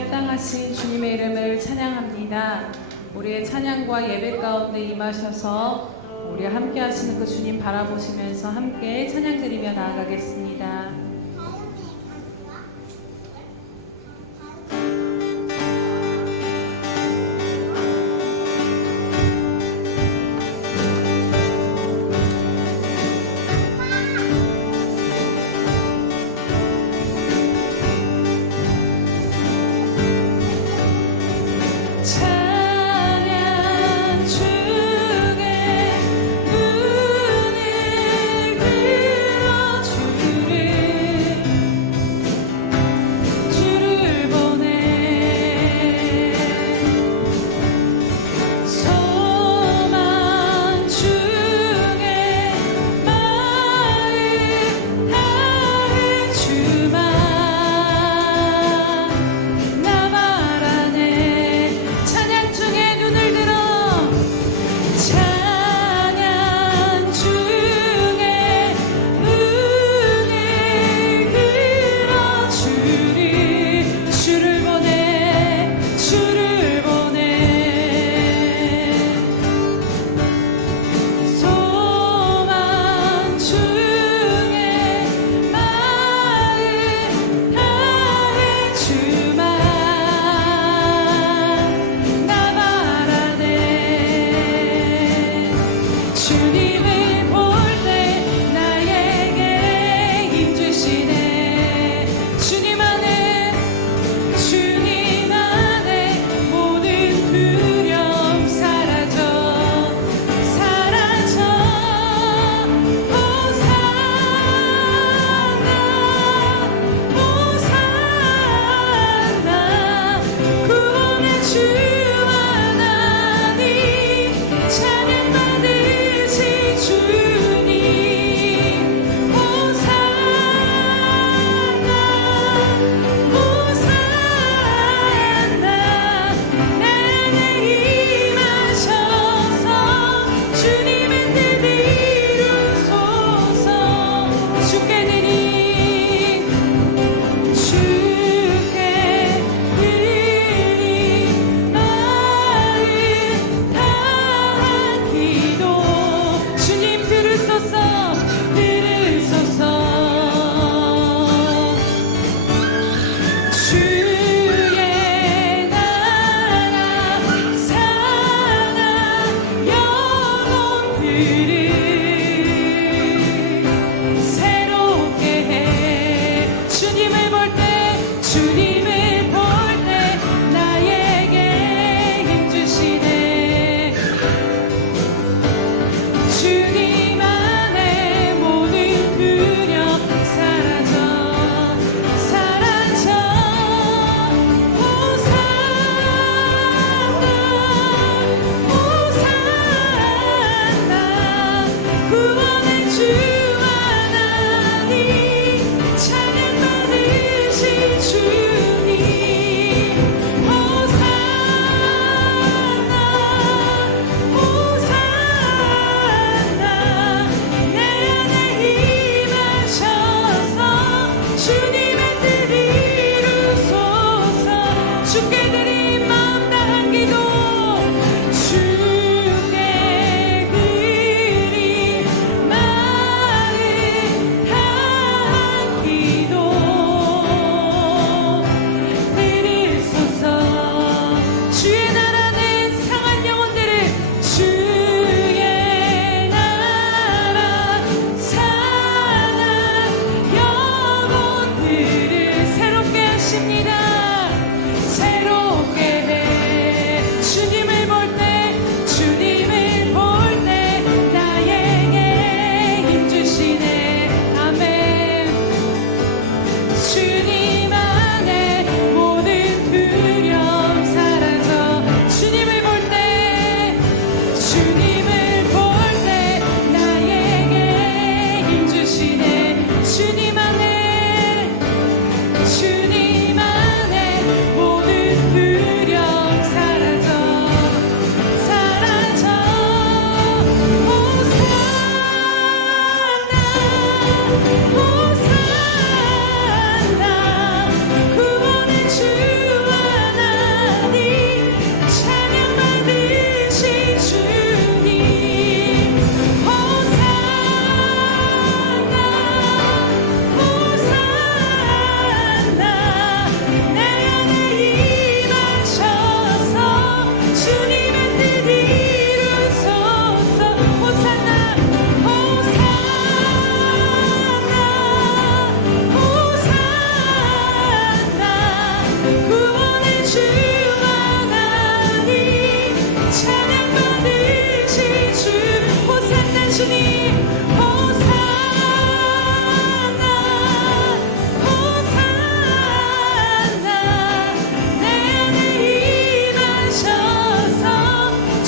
합당하신 주님의 이름을 찬양합니다. 우리의 찬양과 예배 가운데 임하셔서 우리 함께 하시는 그 주님 바라보시면서 함께 찬양 드리며 나아가겠습니다. 찬양 주의 은혜 들어주리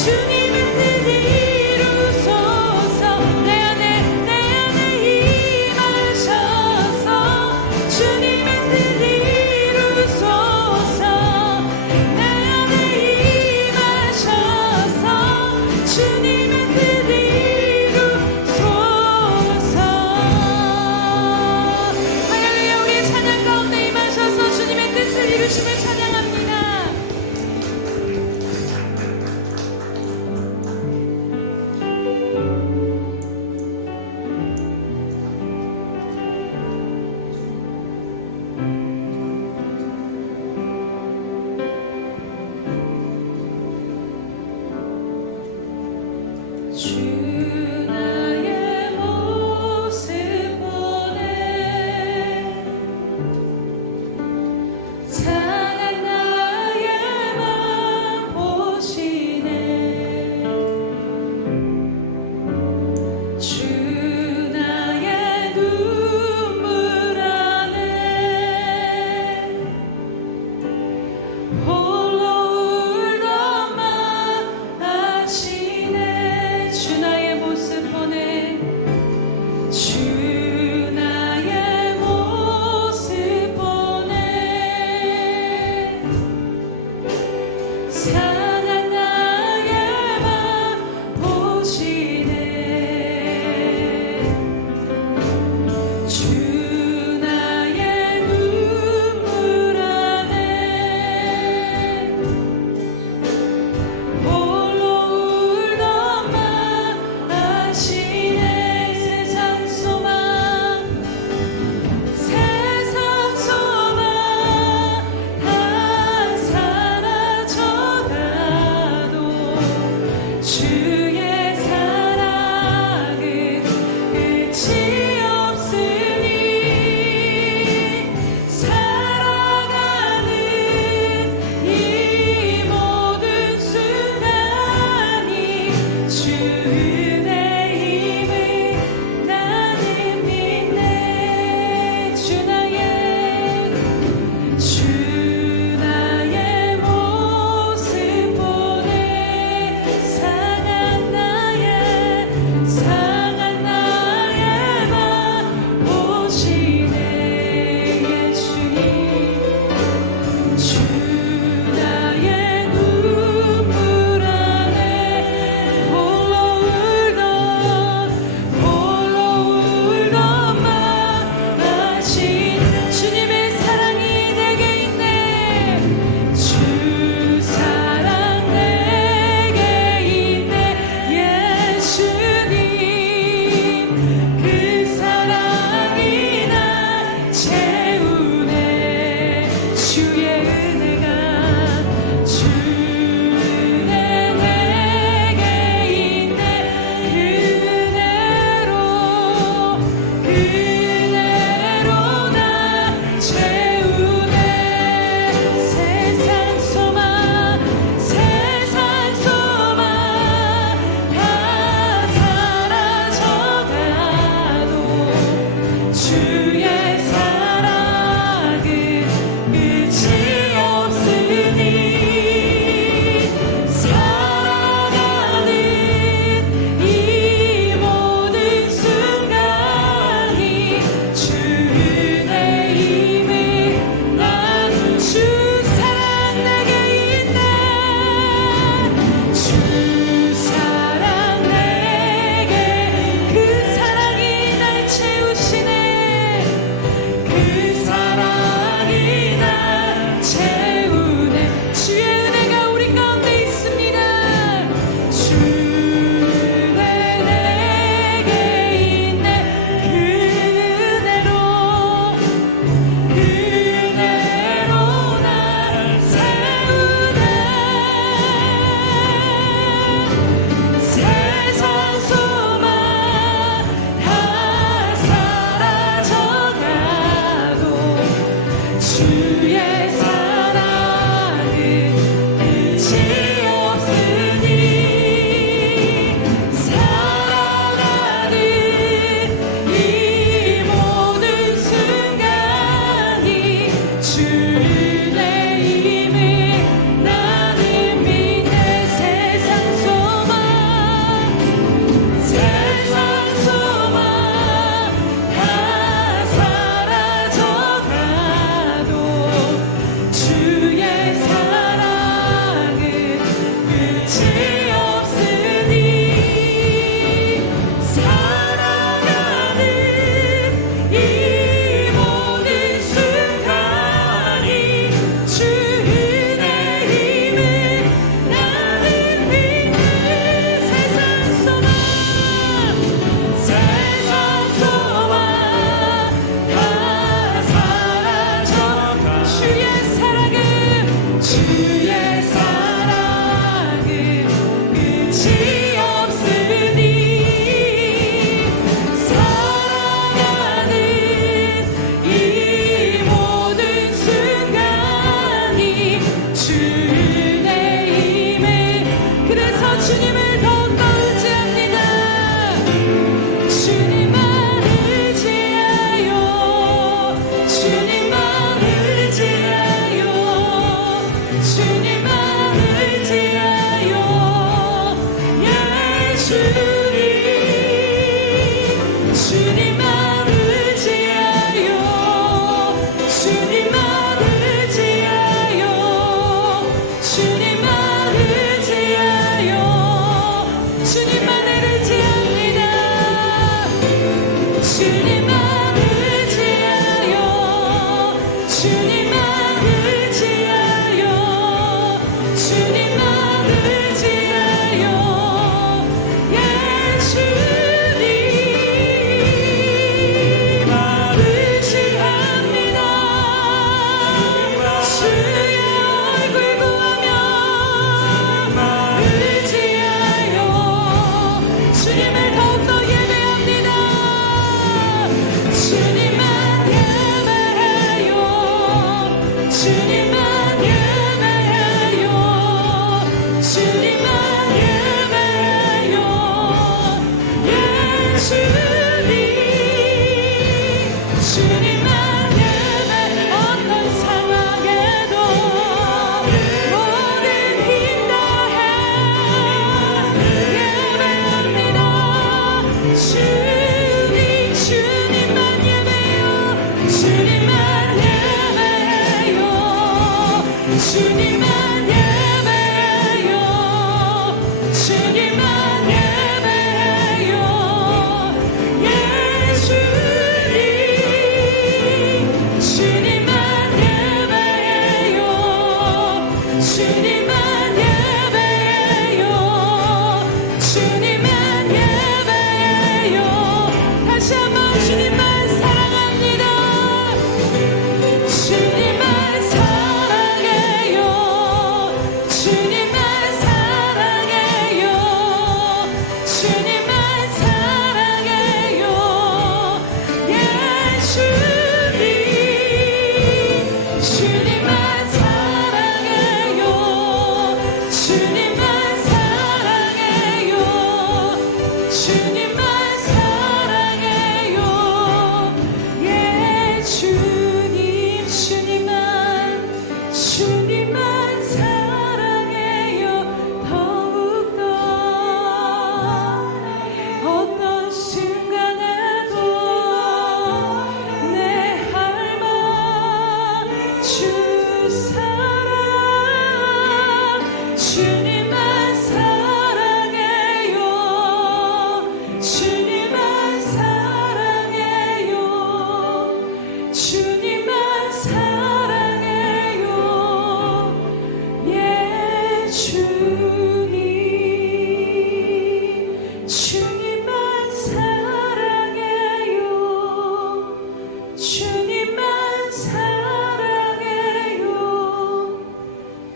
주님의 뜻 이루소서. 내 안에 임하셔서 주님의 뜻 이루소서. 내 안에 임하셔서 주님의 뜻 이루소서. 할렐루야. 우리의 찬양 가운데 임하셔서 주님의 뜻을 이루심을 찬양합니다. 주 나의 모습 보네 상한 나의 맘 보시네 주 나의 눈물 안에 홀로 울던 맘 아시네 주 나의 모습 보네 주 나의 모습 보네 상한 나의 맘 보시네 주 나의 눈물 안에 홀로 울던 맘 아시네 세상 소망 다 사라져가도 주의 사랑은 끝이 없으니 살아가는 이 모든 순간이 주 은혜임을 나는 믿네 주 나의 모습 보네 상한 주님을 더욱더 의지합니다. 주님만 의지하여 주님만 의지하여 주님만 의지하여 예 주님 주님만 의지하여 주님만 의지하여 주님만 의지하여 주님만을 의지합니다. 주님만 의지하여 주님만 의지하여 주님만 의지하여 예 주님만 의지합니다. 주의 얼굴 구하며 의지하여 주님을 더욱더 예배합니다. 주님만 예배하여 주님만 예배하여 주님만 예배하여 예 주님 주님만 예배 어떤 상황에도 모든 힘 다해 예배합니다. 주님만 예배요 주님만 예배요 주님만 예배요 주님만 예배요 예 주님 주님만 예배요 주님만 예배요 주님만 예배요 다시 한번 주님만 사랑합니다. 주님만 사랑해요 주님만 사랑해요 주님만 사랑해요 예 주님 주님만 사랑해요 주님만 사랑해요 주님만 사랑해요 예 주님 주님만 사랑해요 더욱더 어떤 순간에도 내 할망 주 사랑 주님만 사랑해요 주님만 사랑해요 주님만 사랑해요 예 주님 주님만 사랑해요 주님만 사랑해요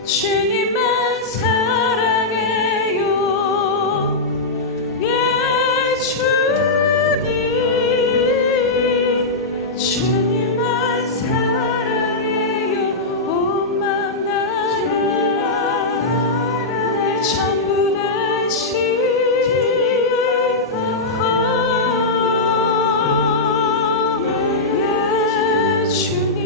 주님만 사랑해요 예 주님 주님만 사랑해요 온 마음 다해 내 전부 되신 예 주님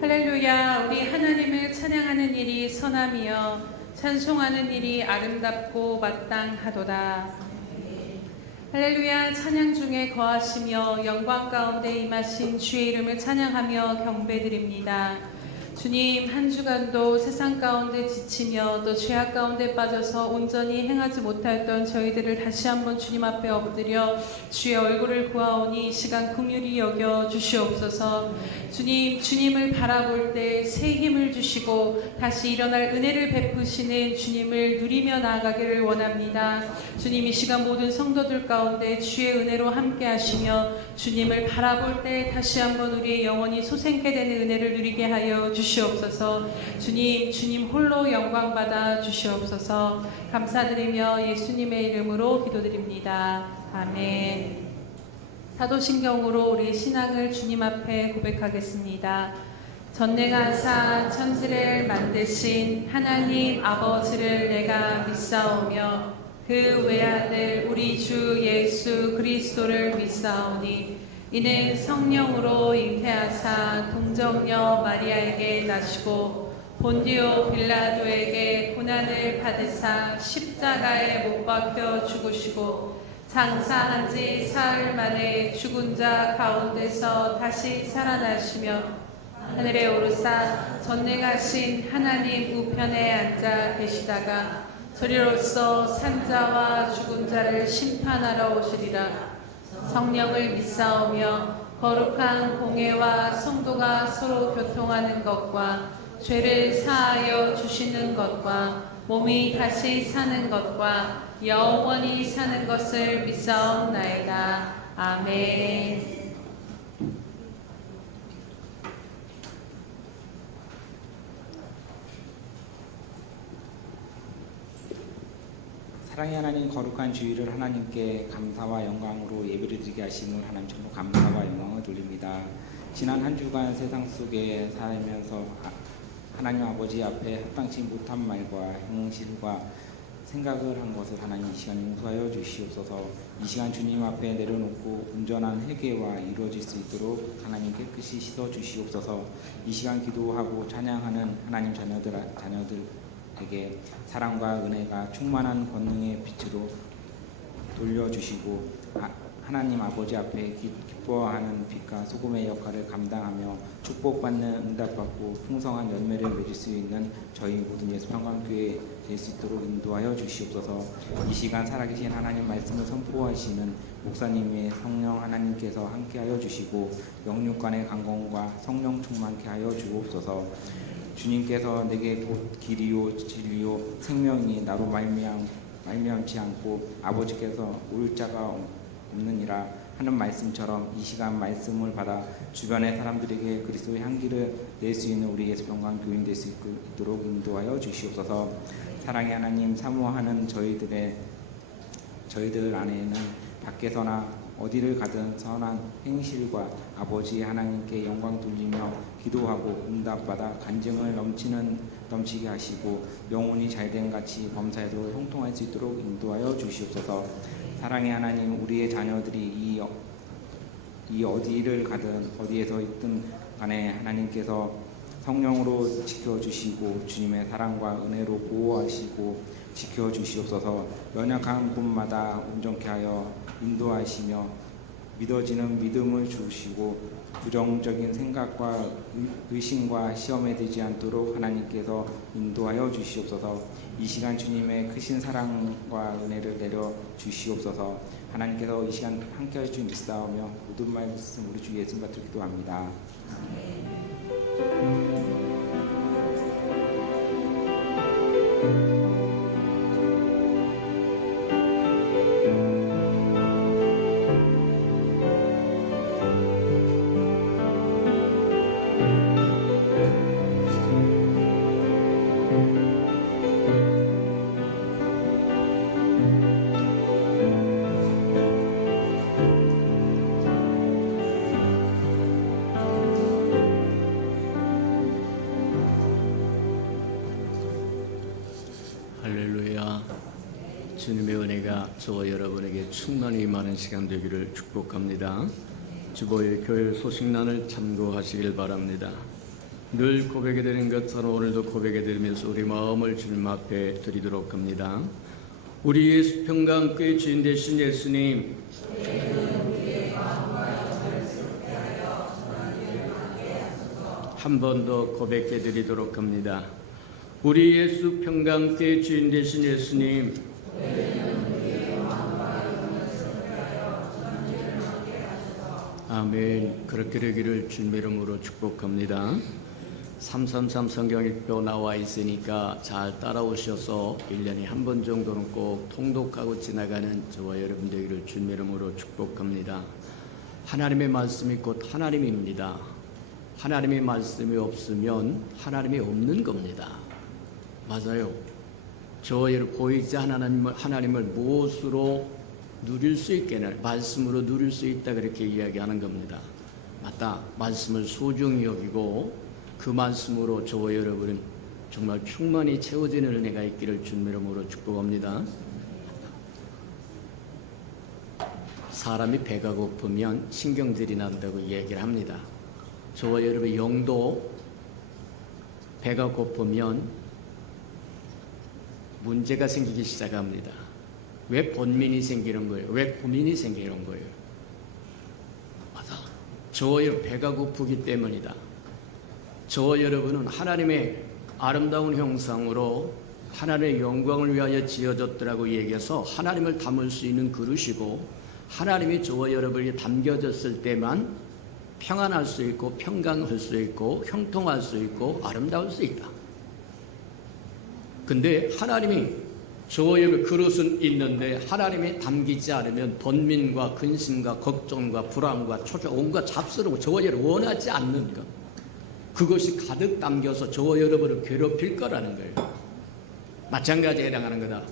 할렐루야 우리 하나님을 찬양하는 일이 선함이여 찬송하는 일이 아름답고 마땅하도다. 할렐루야 찬양 중에 거하시며 영광 가운데 임하신 주의 이름을 찬양하며 경배드립니다. 주님 한 주간도 세상 가운데 지치며 또 죄악 가운데 빠져서 온전히 행하지 못하였던 저희들을 다시 한번 주님 앞에 엎드려 주의 얼굴을 구하오니 이 시간 긍휼히 여겨 주시옵소서. 주님을 바라볼 때 새 힘을 주시고 다시 일어날 은혜를 베푸시는 주님을 누리며 나아가기를 원합니다. 주님 이 시간 모든 성도들 가운데 주의 은혜로 함께 하시며 주님을 바라볼 때 다시 한번 우리의 영혼이 솟생케 되는 은혜를 누리게 하여 주시옵소서. 주님 홀로 영광 받아 주시옵소서. 감사드리며 예수님의 이름으로 기도드립니다. 아멘. 사도신경으로 우리 신앙을 주님 앞에 고백하겠습니다. 전능하사 천지를 만드신 하나님 아버지를 내가 믿사오며 그 외아들 우리 주 예수 그리스도를 믿사오니 이는 성령으로 잉태하사 동정녀 마리아에게 나시고 본디오 빌라도에게 고난을 받으사 십자가에 못 박혀 죽으시고 장사한 지 사흘 만에 죽은 자 가운데서 다시 살아나시며 하늘에 오르사 전능하신 하나님 우편에 앉아 계시다가 저리로서 산자와 죽은 자를 심판하러 오시리라. 성령을 믿사오며 거룩한 공회와 성도가 서로 교통하는 것과 죄를 사하여 주시는 것과 몸이 다시 사는 것과 영원히 사는 것을 믿사옵나이다. 아멘. 사랑의 하나님, 거룩한 주일을 하나님께 감사와 영광으로 예배를 드리게 하심을 하나님 정말 감사와 영광을 돌립니다. 지난 한 주간 세상 속에 살면서 하나님 아버지 앞에 합당치 못한 말과 행실과 생각을 한 것을 하나님 이 시간 용서하여 주시옵소서. 이 시간 주님 앞에 내려놓고 온전한 회개와 이루어질 수 있도록 하나님 깨끗이 씻어 주시옵소서. 이 시간 기도하고 찬양하는 하나님 자녀들에게 사랑과 은혜가 충만한 권능의 빛으로 돌려주시고 하나님 아버지 앞에 기뻐하는 빛과 소금의 역할을 감당하며 축복받는 응답받고 풍성한 열매를 맺을 수 있는 저희 모든 예수평강교회 될 수 있도록 인도하여 주시옵소서. 이 시간 살아계신 하나님 말씀을 선포하시는 목사님의 성령 하나님께서 함께하여 주시고 영육간의 강건과 성령 충만케 하여 주옵소서. 주님께서 내게 곧 길이요 진리요 생명이 나로 말미암지 않고 아버지께서 올 자가 없느니라 하는 말씀처럼 이 시간 말씀을 받아 주변의 사람들에게 그리스도의 향기를 낼 수 있는 우리 예수평강 교인 될 수 있도록 인도하여 주시옵소서. 사랑의 하나님, 사모하는 저희들 안에는 밖에서나 어디를 가든 선한 행실과 아버지 하나님께 영광 돌리며 기도하고 응답받아 간증을 넘치게 하시고 영혼이 잘된 같이 범사에도 형통할 수 있도록 인도하여 주시옵소서. 사랑의 하나님, 우리의 자녀들이 이 어디를 가든 어디에서 있든 간에 하나님께서 성령으로 지켜주시고 주님의 사랑과 은혜로 보호하시고 지켜주시옵소서. 연약한 곳마다 온전케 하여 인도하시며 믿어지는 믿음을 주시고 부정적인 생각과 의심과 시험에 들지 않도록 하나님께서 인도하여 주시옵소서. 이 시간 주님의 크신 사랑과 은혜를 내려 주시옵소서. 하나님께서 이 시간 함께할 줄 믿사오며 모든 말씀 우리 주 예수 받들어 기도합니다. 할렐루야. 주님의 은혜가 저와 여러분에게 충만히 임하는 시간 되기를 축복합니다. 주보의 교회 소식란을 참고하시길 바랍니다. 늘 고백해 드리는 것처럼 오늘도 고백해 드리면서 우리 마음을 주님 앞에 드리도록 합니다. 우리 예수평강교회 주인 되신 예수님, 한 번 더 고백해 드리도록 합니다. 우리 예수평강교회 주인 되신 예수님, 아멘. 그렇게 되기를 주님의 이름으로 축복합니다. 333 성경일표 나와 있으니까 잘 따라오셔서 1년에 한 번 정도는 꼭 통독하고 지나가는 저와 여러분 되기를 주님의 이름으로 축복합니다. 하나님의 말씀이 곧 하나님입니다. 하나님의 말씀이 없으면 하나님이 없는 겁니다. 맞아요. 저와 여러분 보이지 않는 하나님을 무엇으로 누릴 수 있게는 말씀으로 누릴 수 있다 그렇게 이야기하는 겁니다. 맞다. 말씀을 소중히 여기고 그 말씀으로 저와 여러분은 정말 충만히 채워지는 은혜가 있기를 주님의 이름으로 축복합니다. 사람이 배가 고프면 신경질이 난다고 얘기를 합니다. 저와 여러분의 영도 배가 고프면 문제가 생기기 시작합니다. 왜 번민이 생기는 거예요? 왜 고민이 생기는 거예요? 맞아. 저와 여러분 배가 고프기 때문이다. 저와 여러분은 하나님의 아름다운 형상으로 하나님의 영광을 위하여 지어졌더라고 얘기해서 하나님을 담을 수 있는 그릇이고, 하나님이 저와 여러분이 담겨졌을 때만 평안할 수 있고 평강할 수 있고 형통할 수 있고 아름다울 수 있다. 근데 하나님이 저와 여러분 그릇은 있는데 하나님이 담기지 않으면 번민과 근심과 걱정과 불안과 초조 온갖 잡스러운 저와 여러분 원하지 않는 것, 그것이 가득 담겨서 저와 여러분을 괴롭힐 거라는 거예요. 마찬가지에 해당하는 거다.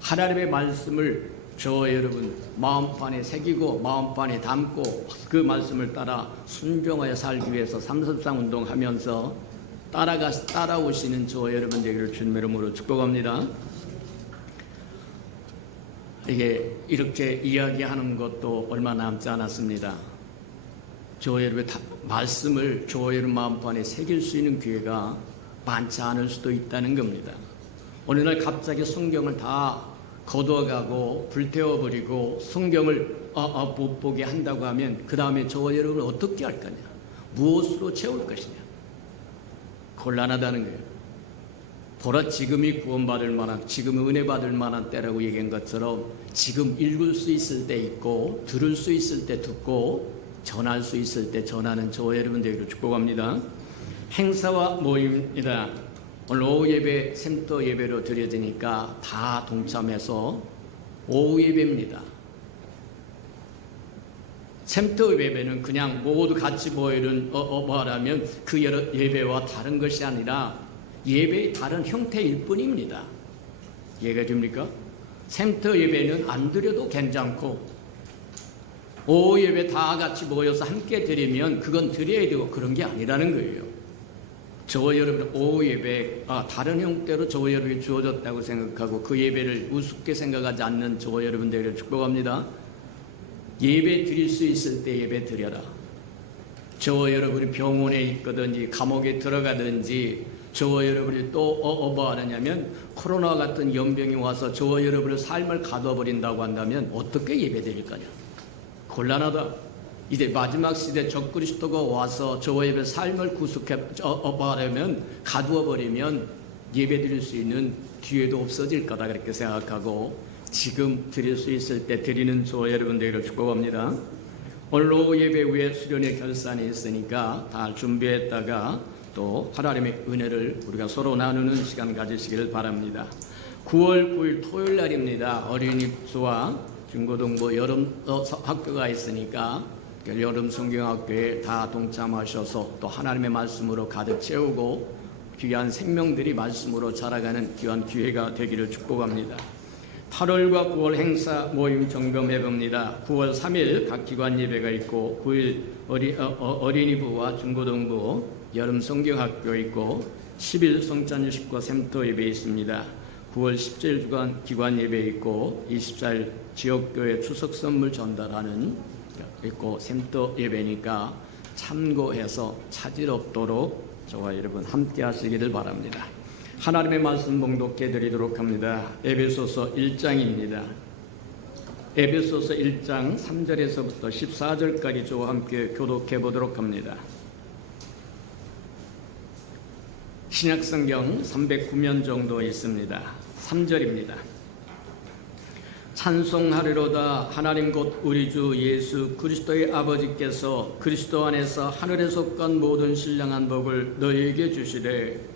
하나님의 말씀을 저와 여러분 마음판에 새기고 마음판에 담고 그 말씀을 따라 순종하여 살기 위해서 333 운동하면서 따라오시는 저와 여러분 되기를 주님의 이름으로 축복합니다. 이게 이렇게 이야기하는 것도 얼마 남지 않았습니다. 저와 여러분의 말씀을 저와 여러분 마음판에 새길 수 있는 기회가 많지 않을 수도 있다는 겁니다. 어느 날 갑자기 성경을 다 거둬가고 불태워버리고 성경을 못 보게 한다고 하면 그 다음에 저와 여러분을 어떻게 할 거냐, 무엇으로 채울 것이냐, 곤란하다는 거예요. 보라, 지금이 구원받을 만한, 지금 은혜 받을 만한 때라고 얘기한 것처럼 지금 읽을 수 있을 때 읽고 들을 수 있을 때 듣고 전할 수 있을 때 전하는 저와 여러분 되기를 축복합니다. 행사와 모임이다. 오늘 오후 예배 센터 예배로 드려지니까 다 동참해서 오후 예배입니다. 센터 예배는 그냥 모두 같이 모이는 말하면 그 예배와 다른 것이 아니라 예배의 다른 형태일 뿐입니다. 이해가 됩니까? 센터 예배는 안 드려도 괜찮고 오후 예배 다 같이 모여서 함께 드리면 그건 드려야 되고 그런 게 아니라는 거예요. 저와 여러분 오후 예배 다른 형태로 저와 여러분이 주어졌다고 생각하고 그 예배를 우습게 생각하지 않는 저와 여러분들을 축복합니다. 예배 드릴 수 있을 때 예배 드려라. 저와 여러분이 병원에 있거든지 감옥에 들어가든지 저와 여러분이 또 뭐 하느냐면 코로나 같은 연병이 와서 저와 여러분의 삶을 가둬버린다고 한다면 어떻게 예배 드릴 거냐? 곤란하다. 이제 마지막 시대 적그리스도가 와서 저와 여러분의 삶을 구속하려면 가두어버리면 예배 드릴 수 있는 기회도 없어질 거다 그렇게 생각하고 지금 드릴 수 있을 때 드리는 저와 여러분들을 축복합니다. 오늘 오후 예배 후에 수련회 결산이 있으니까 다 준비했다가 또 하나님의 은혜를 우리가 서로 나누는 시간 가지시기를 바랍니다. 9월 9일 토요일 날입니다. 어린이집과 중고등부 여름 학교가 있으니까 여름 성경학교에 다 동참하셔서 또 하나님의 말씀으로 가득 채우고 귀한 생명들이 말씀으로 자라가는 귀한 기회가 되기를 축복합니다. 8월과 9월 행사 모임 점검해봅니다. 9월 3일 각 기관 예배가 있고 9일 어린이부와 중고등부 여름 성경학교 있고 10일 성찬유식과 샘터 예배 있습니다. 9월 17일 주간 기관 예배 있고 24일 지역교회 추석 선물 전달하는 있고 샘터 예배니까 참고해서 차질 없도록 저와 여러분 함께 하시기를 바랍니다. 하나님의 말씀 봉독해 드리도록 합니다. 에베소서 1장입니다. 에베소서 1장 3절에서부터 14절까지 저와 함께 교독해 보도록 합니다. 신약성경 309면 정도 있습니다. 3절입니다. 찬송하리로다. 하나님 곧 우리 주 예수 그리스도의 아버지께서 그리스도 안에서 하늘에 속한 모든 신령한 복을 너희에게 주시되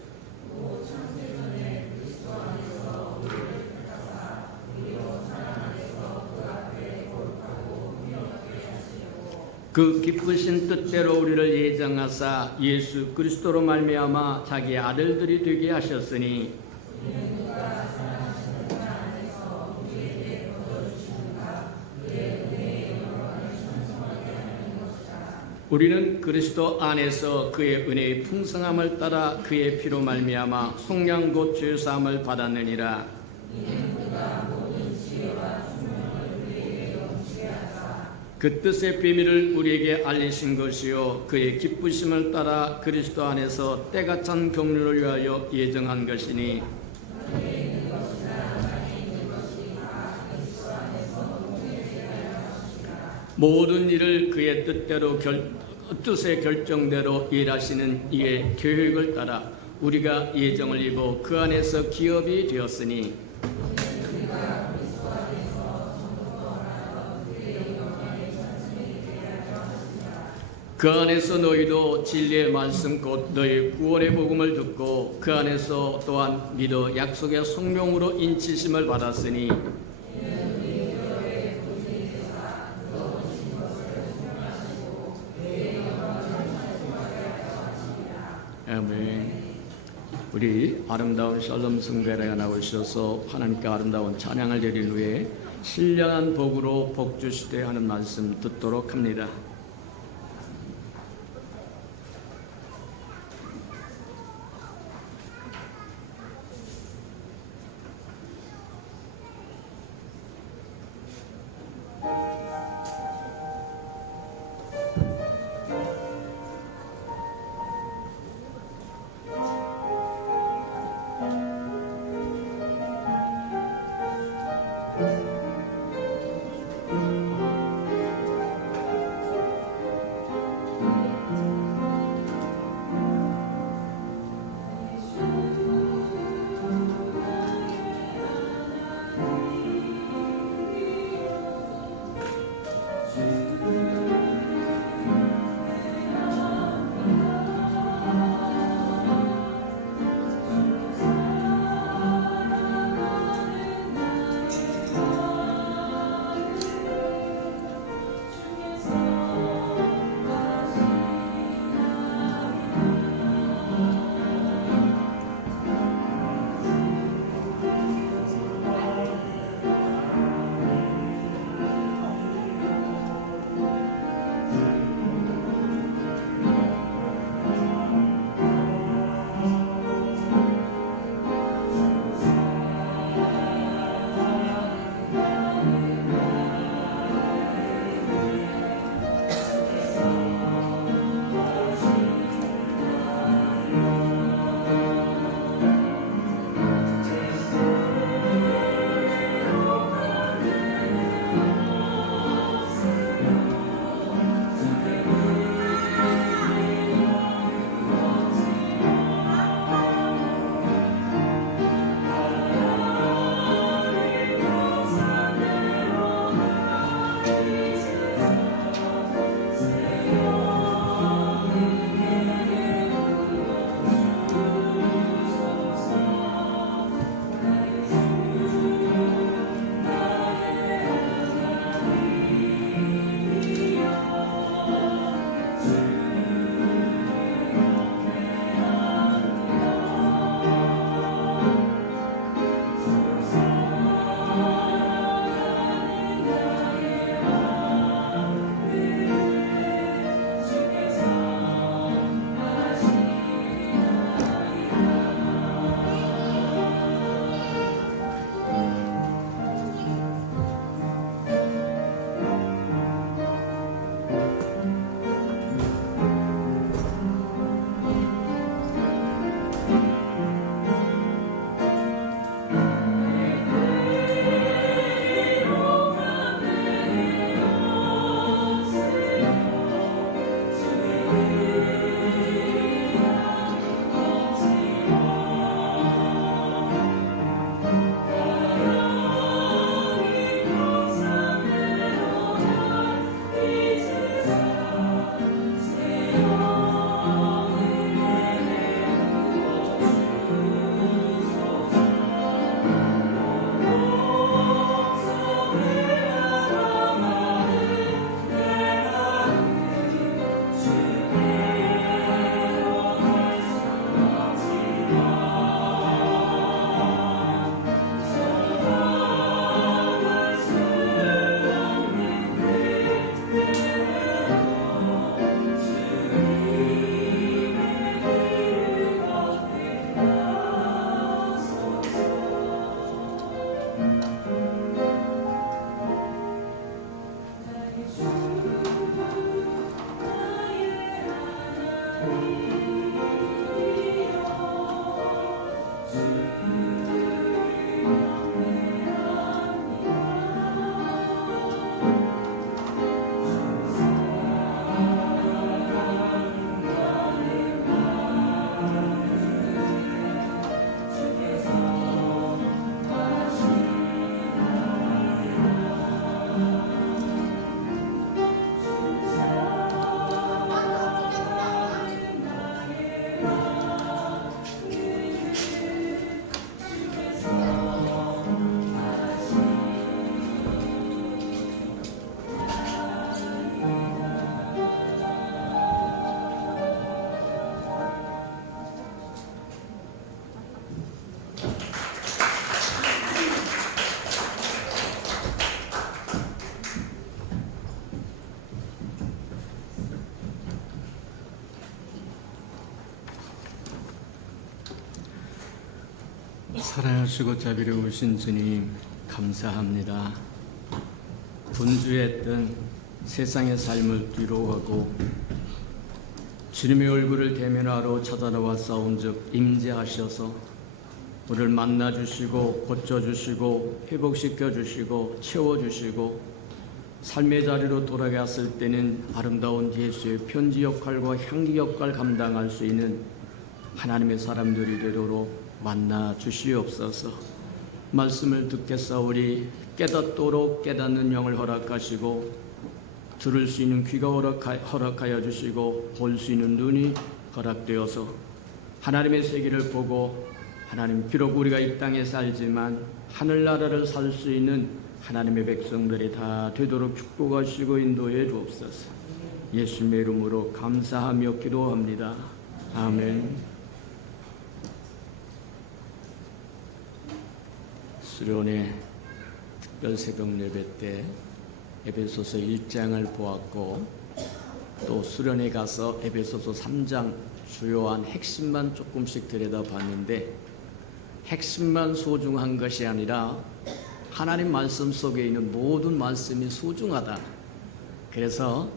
그 기쁘신 뜻대로 우리를 예정하사 예수 그리스도로 말미암아 자기 아들들이 되게 하셨으니 우리는 그리스도 안에서 그의 은혜의 풍성함을 따라 그의 피로 말미암아 속량 곧 죄사함을 받았느니라. 그 뜻의 비밀을 우리에게 알리신 것이요 그의 기쁘심을 따라 그리스도 안에서 때가 찬 경륜을 위하여 예정한 것이니 모든 일을 그의 뜻의 결정대로 일하시는 이의 계획을 따라 우리가 예정을 입어 그 안에서 기업이 되었으니 그 안에서 너희도 진리의 말씀 곧 너희 구원의 복음을 듣고 그 안에서 또한 믿어 약속의 성령으로 인치심을 받았으니 아멘. 우리 아름다운 샬롬 성배라가 나오셔서 하나님께 아름다운 찬양을 드린 후에 신령한 복으로 복 주시되 하는 말씀 듣도록 합니다. 사랑하시고 자비로우신 주님 감사합니다. 분주했던 세상의 삶을 뒤로하고 주님의 얼굴을 대면하러 찾아나와 싸운 즉 임재하셔서 우리를 만나주시고 고쳐주시고 회복시켜주시고 채워주시고 삶의 자리로 돌아갔을 때는 아름다운 예수의 편지 역할과 향기 역할 감당할 수 있는 하나님의 사람들이 되도록 만나 주시옵소서. 말씀을 듣겠사오니 깨닫도록 깨닫는 영을 허락하시고 들을 수 있는 귀가 허락하여 주시고 볼 수 있는 눈이 허락되어서 하나님의 세계를 보고 하나님 비록 우리가 이 땅에 살지만 하늘나라를 살 수 있는 하나님의 백성들이 다 되도록 축복하시고 인도해 주옵소서. 예수님의 이름으로 감사하며 기도합니다. 아멘. 수련회 특별 새벽 예배 때 에베소서 1장을 보았고 또 수련회 가서 에베소서 3장 주요한 핵심만 조금씩 들여다봤는데 핵심만 소중한 것이 아니라 하나님 말씀 속에 있는 모든 말씀이 소중하다. 그래서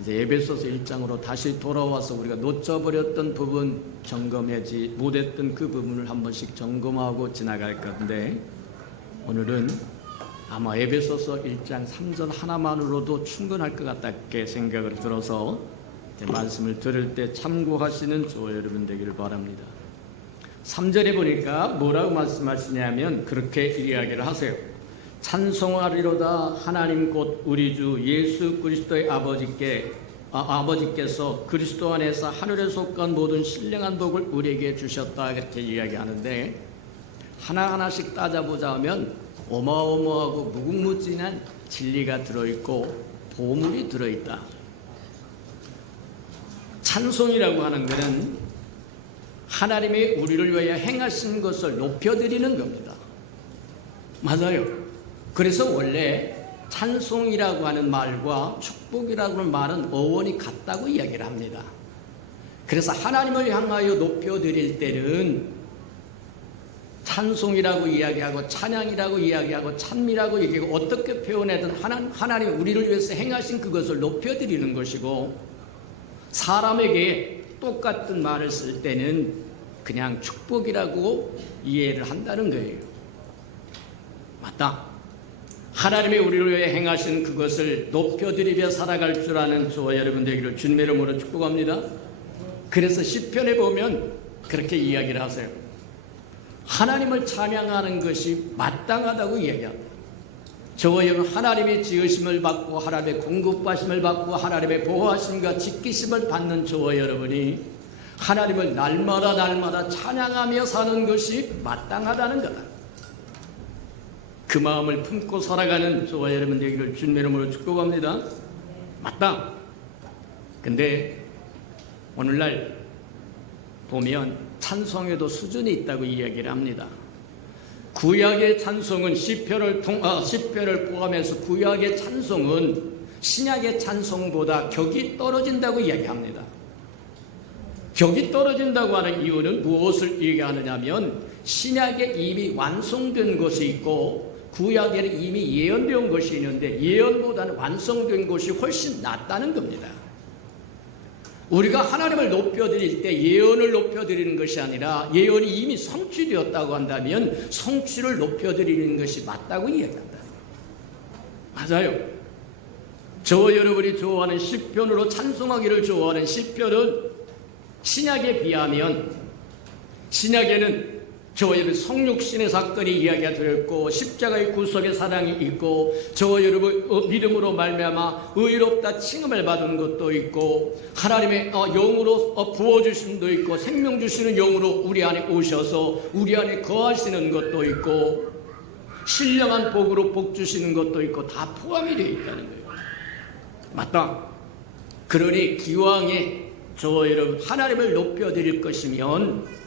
이제 에베소서 1장으로 다시 돌아와서 우리가 놓쳐버렸던 부분 점검하지 못했던 그 부분을 한 번씩 점검하고 지나갈 건데 오늘은 아마 에베소서 1장 3절 하나만으로도 충분할 것 같게 생각을 들어서 말씀을 들을 때 참고하시는 저와 여러분 되기를 바랍니다. 3절에 보니까 뭐라고 말씀하시냐면 그렇게 이야기를 하세요. 찬송하리로다 하나님 곧 우리 주 예수 그리스도의 아버지께서 그리스도 안에서 하늘에 속한 모든 신령한 복을 우리에게 주셨다 이렇게 이야기하는데 하나하나씩 따져보자면 어마어마하고 무궁무진한 진리가 들어있고 보물이 들어있다. 찬송이라고 하는 것은 하나님이 우리를 위하여 행하신 것을 높여드리는 겁니다. 맞아요. 그래서 원래 찬송이라고 하는 말과 축복이라고 하는 말은 어원이 같다고 이야기를 합니다. 그래서 하나님을 향하여 높여드릴 때는 찬송이라고 이야기하고 찬양이라고 이야기하고 찬미라고 얘기하고 어떻게 표현하든 하나님 우리를 위해서 행하신 그것을 높여드리는 것이고 사람에게 똑같은 말을 쓸 때는 그냥 축복이라고 이해를 한다는 거예요. 맞다. 하나님이 우리를 위해 행하신 그것을 높여드리며 살아갈 줄 아는 저와 여러분 되기를 주님의 이름으로 축복합니다. 그래서 시편에 보면 그렇게 이야기를 하세요. 하나님을 찬양하는 것이 마땅하다고 이야기합니다. 저와 여러분 하나님의 지으심을 받고 하나님의 공급하심을 받고 하나님의 보호하심과 지키심을 받는 저와 여러분이 하나님을 날마다 찬양하며 사는 것이 마땅하다는 거다. 그 마음을 품고 살아가는 저와 여러분 되기를 주님의 이름으로 축복합니다. 맞다. 근데 오늘날 보면 찬송에도 수준이 있다고 이야기를 합니다. 구약의 찬송은 시편을 포함해서 구약의 찬송은 신약의 찬송보다 격이 떨어진다고 이야기합니다. 격이 떨어진다고 하는 이유는 무엇을 얘기하느냐면 신약에 이미 완성된 것이 있고 구약에는 이미 예언된 것이 있는데 예언보다는 완성된 것이 훨씬 낫다는 겁니다. 우리가 하나님을 높여드릴 때 예언을 높여드리는 것이 아니라 예언이 이미 성취되었다고 한다면 성취를 높여드리는 것이 맞다고 이야기한다. 맞아요. 저와 여러분이 좋아하는 시편으로 찬송하기를 좋아하는 시편은 신약에 비하면 신약에는 저와 여러분 성육신의 사건이 이야기가 되었고 십자가의 구속의 사랑이 있고 저와 여러분 믿음으로 말미암아 의롭다 칭함을 받은 것도 있고 하나님의 영으로 부어주심도 있고 생명 주시는 영으로 우리 안에 오셔서 우리 안에 거하시는 것도 있고 신령한 복으로 복 주시는 것도 있고 다 포함이 되어 있다는 거예요. 맞다. 그러니 기왕에 저와 여러분 하나님을 높여드릴 것이면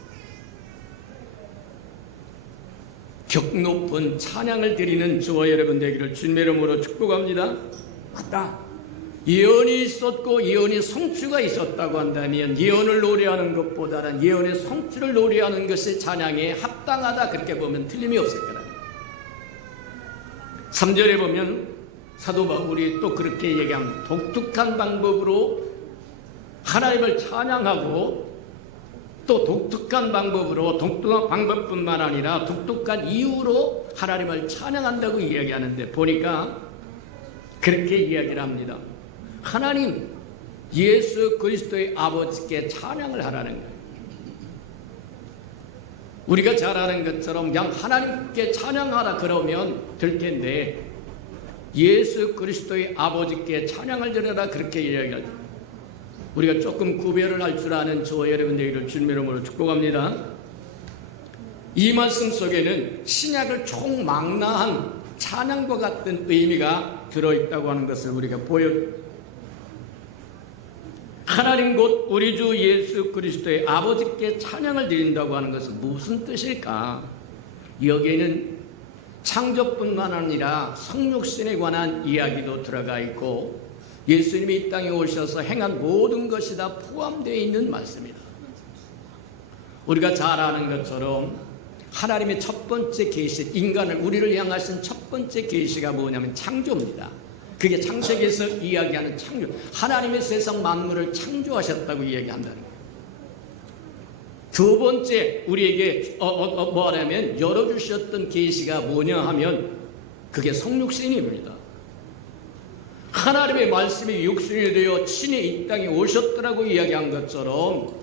격 높은 찬양을 드리는 저와 여러분 되기를 주님의 이름으로 축복합니다. 맞다. 예언이 있었고 예언이 성취가 있었다고 한다면 예언을 노래하는 것보다는 예언의 성취를 노래하는 것이 찬양에 합당하다, 그렇게 보면 틀림이 없을 거라. 3절에 보면 사도 바울이 또 그렇게 얘기합니다. 독특한 방법으로 하나님을 찬양하고, 또 독특한 방법으로, 독특한 방법뿐만 아니라 독특한 이유로 하나님을 찬양한다고 이야기하는데, 보니까 그렇게 이야기를 합니다. 하나님, 예수 그리스도의 아버지께 찬양을 하라는 거예요. 우리가 잘 아는 것처럼 그냥 하나님께 찬양하라 그러면 될 텐데, 예수 그리스도의 아버지께 찬양을 드려라, 그렇게 이야기하죠. 우리가 조금 구별을 할 줄 아는 저와 여러분들을 주님의 이름으로 축복합니다. 이 말씀 속에는 신약을 총망라한 찬양과 같은 의미가 들어있다고 하는 것을 우리가 보여요. 하나님 곧 우리 주 예수 그리스도의 아버지께 찬양을 드린다고 하는 것은 무슨 뜻일까? 여기에는 창조뿐만 아니라 성육신에 관한 이야기도 들어가 있고, 예수님이 이 땅에 오셔서 행한 모든 것이 다 포함되어 있는 말씀입니다. 우리가 잘 아는 것처럼 하나님의 첫 번째 계시, 인간을, 우리를 향하신 첫 번째 계시가 뭐냐면 창조입니다. 그게 창세기에서 이야기하는 창조, 하나님의 세상 만물을 창조하셨다고 이야기한다는 거예요. 두 번째 우리에게 뭐하냐면 열어주셨던 계시가 뭐냐 하면 그게 성육신입니다. 하나님의 말씀이 육신이 되어 친히 이 땅에 오셨더라고 이야기한 것처럼,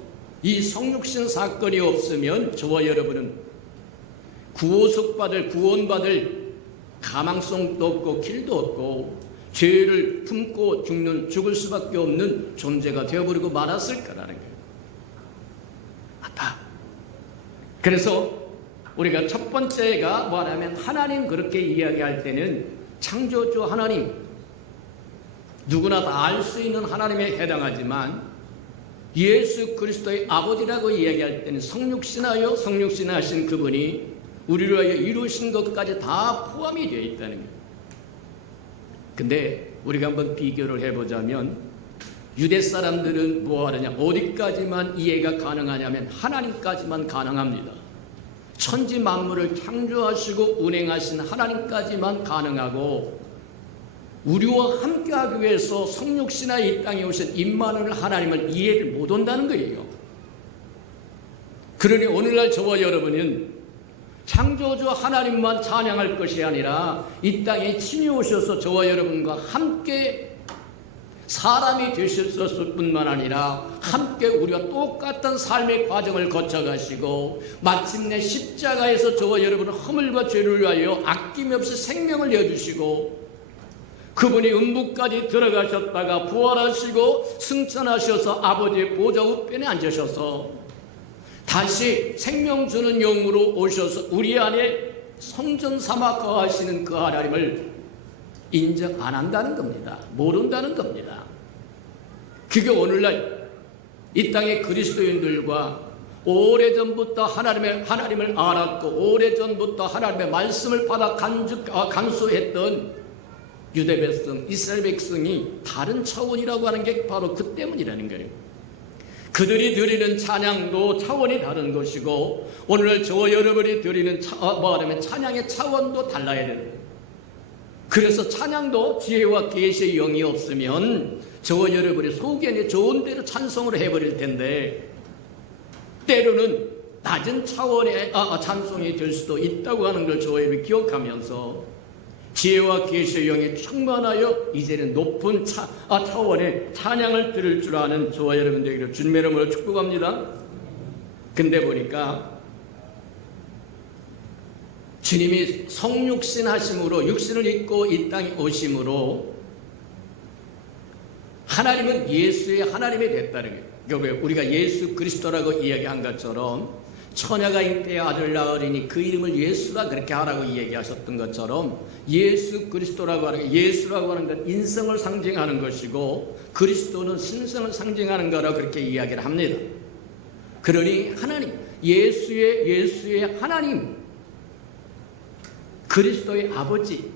이 성육신 사건이 없으면 저와 여러분은 구원받을 가망성도 없고 길도 없고 죄를 품고 죽을 수밖에 없는 존재가 되어버리고 말았을 거라는 거예요. 맞다. 그래서 우리가 첫 번째가 뭐냐면 하나님, 그렇게 이야기할 때는 창조주 하나님, 누구나 다 알 수 있는 하나님에 해당하지만, 예수 그리스도의 아버지라고 이야기할 때는 성육신하여 성육신하신 그분이 우리를 위하여 이루신 것까지 다 포함이 되어 있다는 거예요. 근데 우리가 한번 비교를 해보자면, 유대 사람들은 뭐 하느냐, 어디까지만 이해가 가능하냐면 하나님까지만 가능합니다. 천지 만물을 창조하시고 운행하신 하나님까지만 가능하고, 우리와 함께하기 위해서 성육신하 이 땅에 오신 임마누엘 하나님을 이해를 못한다는 거예요. 그러니 오늘날 저와 여러분은 창조주 하나님만 찬양할 것이 아니라 이 땅에 친히 오셔서 저와 여러분과 함께 사람이 되셨을 뿐만 아니라 함께 우리가 똑같은 삶의 과정을 거쳐가시고 마침내 십자가에서 저와 여러분의 허물과 죄를 위하여 아낌없이 생명을 내어주시고, 그분이 음부까지 들어가셨다가 부활하시고 승천하셔서 아버지의 보좌 우편에 앉으셔서 다시 생명 주는 영으로 오셔서 우리 안에 성전 삼아 거하시는 그 하나님을 인정 안 한다는 겁니다. 모른다는 겁니다. 그게 오늘날 이 땅의 그리스도인들과 오래전부터 하나님을 알았고 오래전부터 하나님의 말씀을 받아 간수했던 유대 백성, 이스라엘 백성이 다른 차원이라고 하는 게 바로 그 때문이라는 거예요. 그들이 드리는 찬양도 차원이 다른 것이고, 오늘 저와 여러분이 드리는 찬양의 차원도 달라야 된다. 그래서 찬양도 지혜와 계시의 영이 없으면 저와 여러분이 속에는 좋은 대로 찬송을 해버릴 텐데, 때로는 낮은 차원의 찬송이 될 수도 있다고 하는 걸 저와 여러분이 기억하면서 지혜와 계시의 영이 충만하여 이제는 높은 차원의 찬양을 들을 줄 아는 저와 여러분들에게 주님의 이름으로 축복합니다. 근데 보니까 주님이 성육신 하심으로, 육신을 입고 이 땅에 오심으로 하나님은 예수의 하나님이 됐다는 거예요. 우리가 예수 그리스도라고 이야기한 것처럼 처녀가 잉태의 아들 낳으리니 그 이름을 예수라 그렇게 하라고 이야기하셨던 것처럼, 예수 그리스도라고 하는, 예수라고 하는 건 인성을 상징하는 것이고 그리스도는 신성을 상징하는 거라 그렇게 이야기를 합니다. 그러니 하나님, 예수의 하나님, 그리스도의 아버지,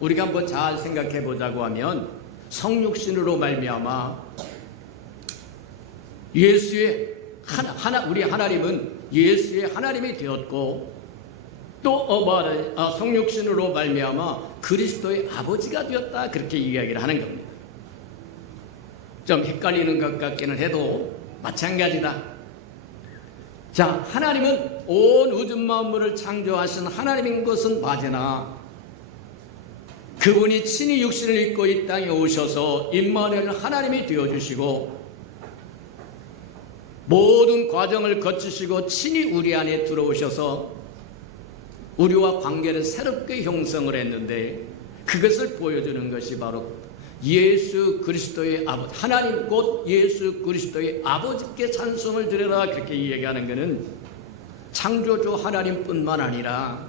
우리가 한번 잘 생각해 보자고 하면 성육신으로 말미암아 예수의 우리 하나님은 예수의 하나님이 되었고 또 성육신으로 말미암아 그리스도의 아버지가 되었다, 그렇게 이야기를 하는 겁니다. 좀 헷갈리는 것 같기는 해도 마찬가지다. 자, 하나님은 온 우주 만물을 창조하신 하나님인 것은 맞으나 그분이 친히 육신을 입고 이 땅에 오셔서 임마누엘 하나님이 되어주시고 모든 과정을 거치시고 친히 우리 안에 들어오셔서 우리와 관계를 새롭게 형성을 했는데, 그것을 보여주는 것이 바로 예수 그리스도의 아버지, 하나님 곧 예수 그리스도의 아버지께 찬송을 드려라, 그렇게 얘기하는 것은 창조주 하나님뿐만 아니라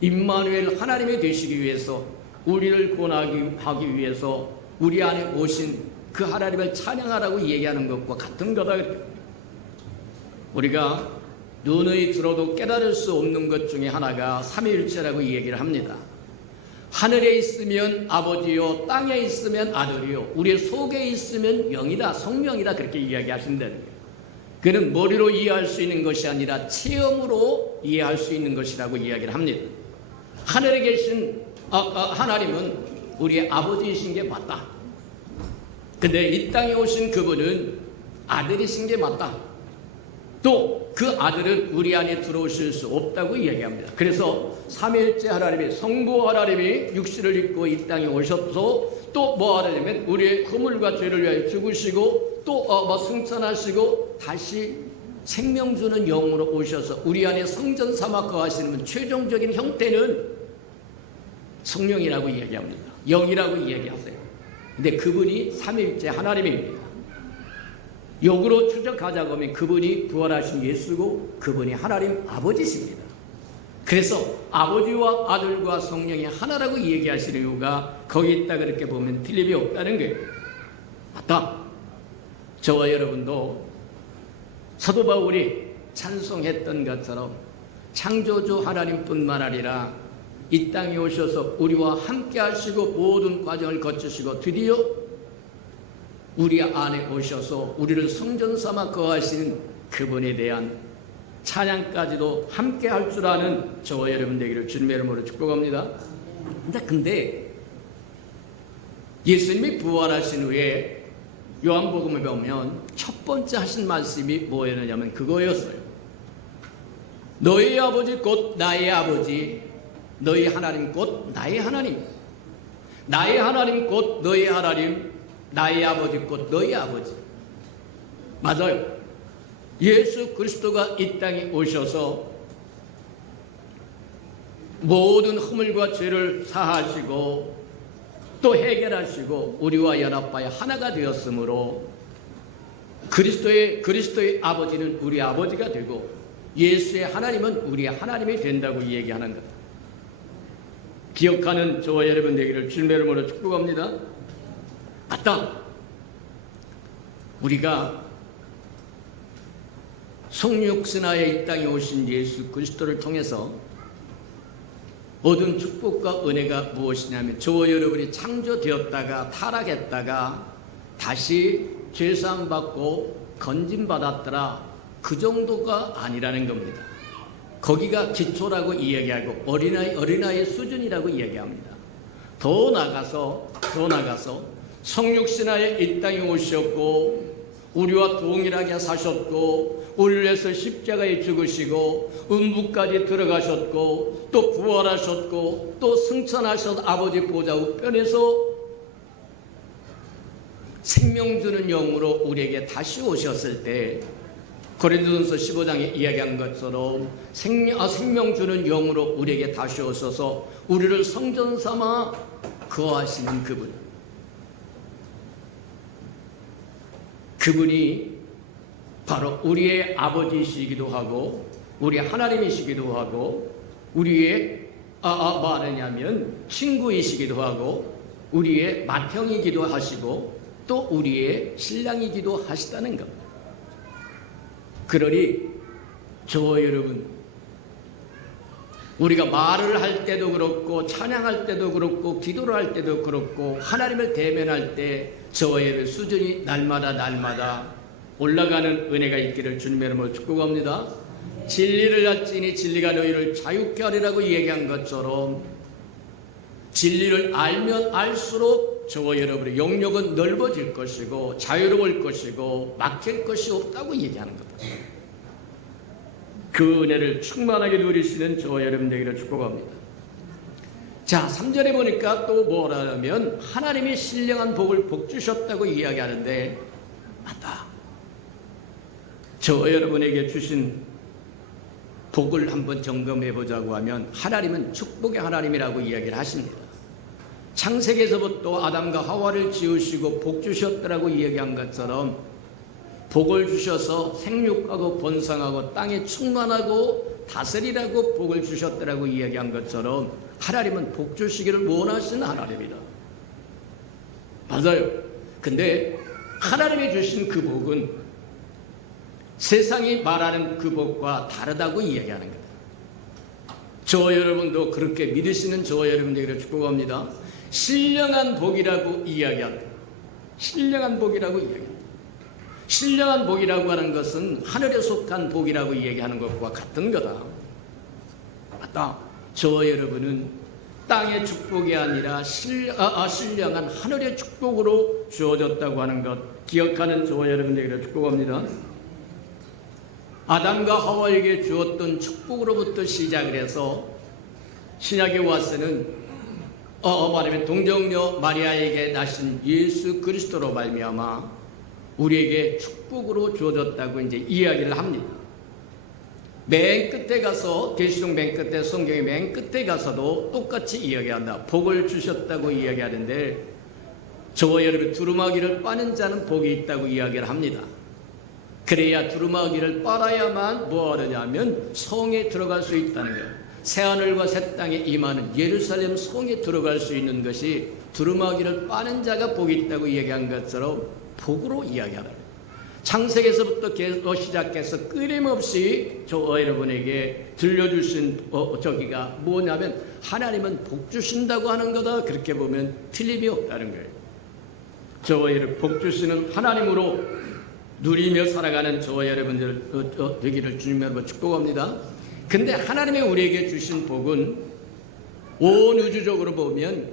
임마누엘 하나님이 되시기 위해서, 우리를 구원하기 위해서 우리 안에 오신 그 하나님을 찬양하라고 얘기하는 것과 같은 거다. 우리가 눈의 들어도 깨달을 수 없는 것 중에 하나가 삼위일체라고 얘기를 합니다. 하늘에 있으면 아버지요, 땅에 있으면 아들이요, 우리 속에 있으면 영이다, 성령이다, 그렇게 이야기하신다는 거예요. 그는 머리로 이해할 수 있는 것이 아니라 체험으로 이해할 수 있는 것이라고 이야기를 합니다. 하늘에 계신 하나님은 우리의 아버지이신 게 맞다. 근데 이 땅에 오신 그분은 아들이신 게 맞다. 또 그 아들은 우리 안에 들어오실 수 없다고 이야기합니다. 그래서 삼위일체 하나님이, 성부 하나님이 육신을 입고 이 땅에 오셔서 또 뭐 하려면 우리의 허물과 죄를 위하여 죽으시고 또 승천하시고 다시 생명 주는 영으로 오셔서 우리 안에 성전 삼아 거하시는 최종적인 형태는 성령이라고 이야기합니다. 영이라고 이야기하세요. 근데 그분이 삼위일체 하나님입니다. 역으로 추적하자고 하면 그분이 부활하신 예수고 그분이 하나님 아버지십니다. 그래서 아버지와 아들과 성령이 하나라고 얘기하시는 이유가 거기 있다, 그렇게 보면 틀림이 없다는 거예요. 맞다. 저와 여러분도 사도 바울이 찬송했던 것처럼 창조주 하나님뿐만 아니라 이 땅에 오셔서 우리와 함께 하시고 모든 과정을 거치시고 드디어 우리 안에 오셔서 우리를 성전 삼아 거하시는 그분에 대한 찬양까지도 함께 할 줄 아는 저와 여러분 되기를 주님의 이름으로 축복합니다. 근데 예수님이 부활하신 후에 요한복음을 보면 첫 번째 하신 말씀이 뭐였냐면 그거였어요. 너희 아버지 곧 나의 아버지, 너희 하나님 곧 나의 하나님, 나의 하나님 곧 너희 하나님, 나의 아버지 곧 너희 아버지. 맞아요. 예수 그리스도가 이 땅에 오셔서 모든 허물과 죄를 사하시고 또 해결하시고 우리와 연합하여 하나가 되었으므로 그리스도의 아버지는 우리 아버지가 되고 예수의 하나님은 우리의 하나님이 된다고 얘기하는 것. 기억하는 저와 여러분 되기를 주님의 이름으로 축복합니다. 맞다. 우리가 성육신하에 이 땅에 오신 예수 그리스도를 통해서 얻은 축복과 은혜가 무엇이냐면 저와 여러분이 창조되었다가 타락했다가 다시 죄사함 받고 건짐받았더라, 그 정도가 아니라는 겁니다. 거기가 기초라고 이야기하고 어린아이 수준이라고 이야기합니다. 더 나가서 성육신하에 이 땅에 오셨고 우리와 동일하게 사셨고 우리를 위해서 십자가에 죽으시고 음부까지 들어가셨고 또 부활하셨고 또 승천하셔서 아버지 보좌 우편에서 생명 주는 영으로 우리에게 다시 오셨을 때 고린도전서 15장에 이야기한 것처럼 생명 주는 영으로 우리에게 다시 오셔서 우리를 성전 삼아 거하시는 그분이 바로 우리의 아버지이시기도 하고 우리 하나님이시기도 하고 우리의 말하냐면 친구이시기도 하고 우리의 맏형이기도 하시고 또 우리의 신랑이기도 하시다는 겁니다. 그러니 저와 여러분 우리가 말을 할 때도 그렇고 찬양할 때도 그렇고 기도를 할 때도 그렇고 하나님을 대면할 때 저와 여러분의 수준이 날마다 올라가는 은혜가 있기를 주님의 이름으로 축복합니다. 진리를 알지니 진리가 너희를 자유케 하리라고 얘기한 것처럼 진리를 알면 알수록 저와 여러분의 영역은 넓어질 것이고 자유로울 것이고 막힐 것이 없다고 얘기하는 겁니다. 그 은혜를 충만하게 누리시는 저와 여러분 되기를 축복합니다. 자, 3절에 보니까 또 뭐라 하면 하나님이 신령한 복을 복 주셨다고 이야기하는데 맞다. 저와 여러분에게 주신 복을 한번 점검해 보자고 하면 하나님은 축복의 하나님이라고 이야기를 하십니다. 창세기에서부터 아담과 하와를 지으시고 복 주셨다라고 이야기한 것처럼 복을 주셔서 생육하고 번성하고 땅에 충만하고 다스리라고 복을 주셨다라고 이야기한 것처럼 하나님은 복 주시기를 원하시는 하나님이다. 맞아요. 근데 하나님이 주신 그 복은 세상이 말하는 그 복과 다르다고 이야기하는 거다. 저와 여러분도 그렇게 믿으시는 저와 여러분들에게 축복합니다. 신령한 복이라고 이야기한다. 신령한 복이라고 이야기한다. 신령한 복이라고 하는 것은 하늘에 속한 복이라고 얘기하는 것과 같은 거다. 맞다. 저와 여러분은 땅의 축복이 아니라 신령한 하늘의 축복으로 주어졌다고 하는 것 기억하는 저와 여러분들에게 축복합니다. 아담과 하와에게 주었던 축복으로부터 시작을 해서 신약에 와서는 말하면 동정녀 마리아에게 나신 예수 그리스도로 말미암아 우리에게 축복으로 주어졌다고 이제 이야기를 합니다. 맨 끝에 가서 계시록 맨 끝에 성경의 맨 끝에 가서도 똑같이 이야기한다. 복을 주셨다고 이야기하는데 저와 여러분 두루마기를 빠는 자는 복이 있다고 이야기를 합니다. 그래야 두루마기를 빨아야만 뭐 하느냐면 성에 들어갈 수 있다는 거예요. 새하늘과 새 땅에 임하는 예루살렘 성에 들어갈 수 있는 것이 두루마기를 빠는 자가 복이 있다고 이야기한 것처럼 복으로 이야기하라. 창세기에서부터 시작해서 끊임없이 저와 여러분에게 들려주신 저기가 뭐냐면 하나님은 복 주신다고 하는 거다. 그렇게 보면 틀림이 없다는 거예요. 저와 여러분 복 주시는 하나님으로 누리며 살아가는 저와 여러분들 되기를 주님으로 축복합니다. 근데 하나님이 우리에게 주신 복은 온 우주적으로 보면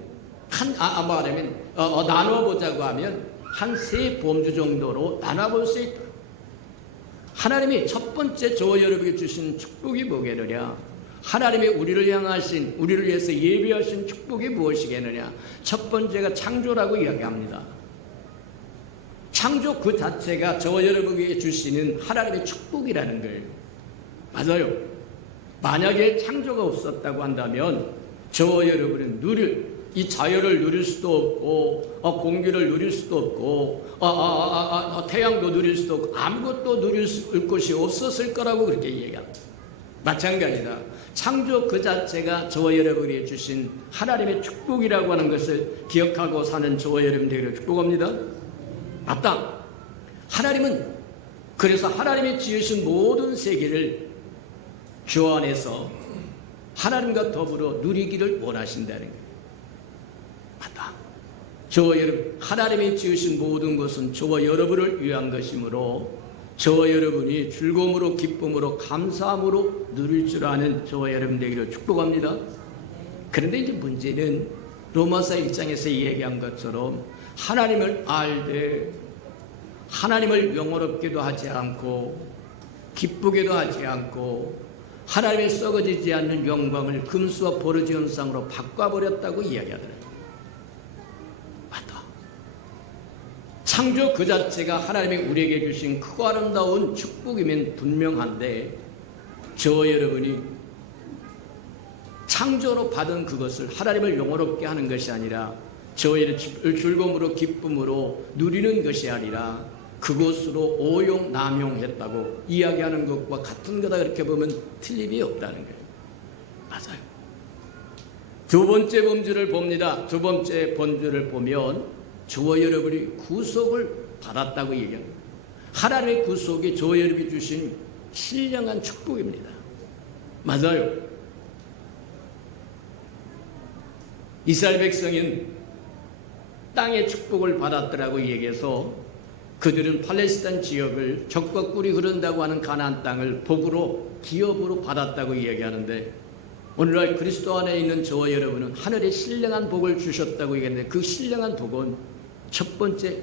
말하면 나눠보자고 하면 한 세 범주 정도로 나눠볼 수 있다. 하나님이 첫 번째 저와 여러분에게 주신 축복이 뭐겠느냐? 하나님이 우리를 향하신 우리를 위해서 예비하신 축복이 무엇이겠느냐? 첫 번째가 창조라고 이야기합니다. 창조 그 자체가 저와 여러분에게 주시는 하나님의 축복이라는 거예요. 맞아요. 만약에 창조가 없었다고 한다면 저와 여러분은 이 자연을 누릴 수도 없고 공기를 누릴 수도 없고 태양도 누릴 수도 없고 아무것도 누릴 것이 없었을 거라고 그렇게 얘기합니다. 마찬가지다. 창조 그 자체가 저와 여러분이 주신 하나님의 축복이라고 하는 것을 기억하고 사는 저와 여러분들에게 축복합니다. 맞다. 하나님은 그래서 하나님이 지으신 모든 세계를 주 안에서 하나님과 더불어 누리기를 원하신다는 거예요. 맞다. 저와 여러분, 하나님이 지으신 모든 것은 저와 여러분을 위한 것이므로 저와 여러분이 즐거움으로 기쁨으로 감사함으로 누릴 줄 아는 저와 여러분 되기를 축복합니다. 그런데 이제 문제는 로마서 1장에서 얘기한 것처럼 하나님을 알되 하나님을 영원롭게도 하지 않고 기쁘게도 하지 않고 하나님의 썩어지지 않는 영광을 금수와 버르지 현상으로 바꿔버렸다고 이야기하더라고요. 맞다. 창조 그 자체가 하나님이 우리에게 주신 크고 아름다운 축복이면 분명한데 저와 여러분이 창조로 받은 그것을 하나님을 영원롭게 하는 것이 아니라 저희를 즐거움으로 기쁨으로 누리는 것이 아니라 그것으로 오용 남용했다고 이야기하는 것과 같은 거다. 그렇게 보면 틀림이 없다는 거예요. 맞아요. 두 번째 범주를 봅니다. 두 번째 범주를 보면 저와 여러분이 구속을 받았다고 얘기합니다. 하나님의 구속이 저와 여러분이 주신 신령한 축복입니다. 맞아요. 이스라엘 백성은 땅의 축복을 받았더라고 얘기해서 그들은 팔레스타인 지역을 적과 꿀이 흐른다고 하는 가나안 땅을 복으로 기업으로 받았다고 이야기하는데, 오늘날 그리스도 안에 있는 저와 여러분은 하늘의 신령한 복을 주셨다고 얘기하는데, 그 신령한 복은 첫 번째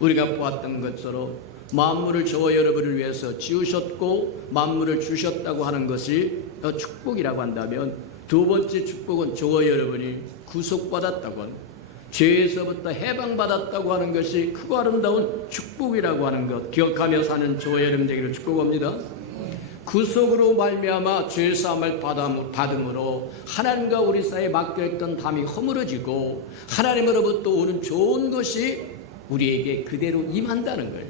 우리가 보았던 것처럼 만물을 저와 여러분을 위해서 지으셨고 만물을 주셨다고 하는 것이 축복이라고 한다면, 두 번째 축복은 저와 여러분이 구속받았다고 하는, 죄에서부터 해방받았다고 하는 것이 크고 아름다운 축복이라고 하는 것 기억하며 사는 저와 여러분 되기를 축복합니다. 구속으로 말미암아 죄사함을 받음으로 하나님과 우리 사이에 막혀있던 담이 허물어지고 하나님으로부터 오는 좋은 것이 우리에게 그대로 임한다는 거예요.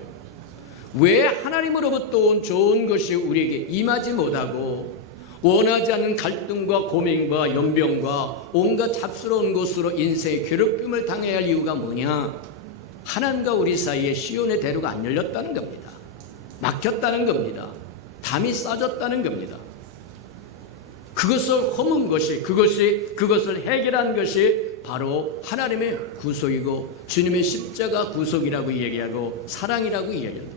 왜 하나님으로부터 온 좋은 것이 우리에게 임하지 못하고 원하지 않는 갈등과 고민과 연병과 온갖 잡스러운 것으로 인생의 괴롭힘을 당해야 할 이유가 뭐냐? 하나님과 우리 사이에 시온의 대로가 안 열렸다는 겁니다. 막혔다는 겁니다. 담이 싸졌다는 겁니다. 그것을 허문 것이, 그것을 해결한 것이 바로 하나님의 구속이고 주님의 십자가 구속이라고 얘기하고 사랑이라고 이야기합니다.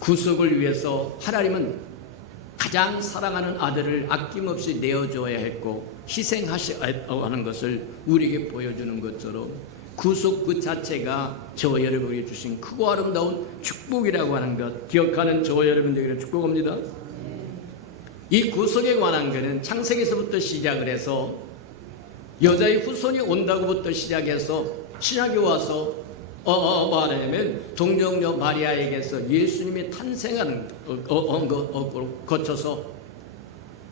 구속을 위해서 하나님은 가장 사랑하는 아들을 아낌없이 내어줘야 했고 희생하셔야 하는 것을 우리에게 보여주는 것처럼, 구속 그 자체가 저와 여러분에게 주신 크고 아름다운 축복이라고 하는 것 기억하는 저와 여러분들에게 축복합니다. 이 구속에 관한 것은 창세기에서부터 시작을 해서 여자의 후손이 온다고부터 시작해서 신약에 와서 말하자면 동정녀 마리아에게서 예수님이 탄생하는 거쳐서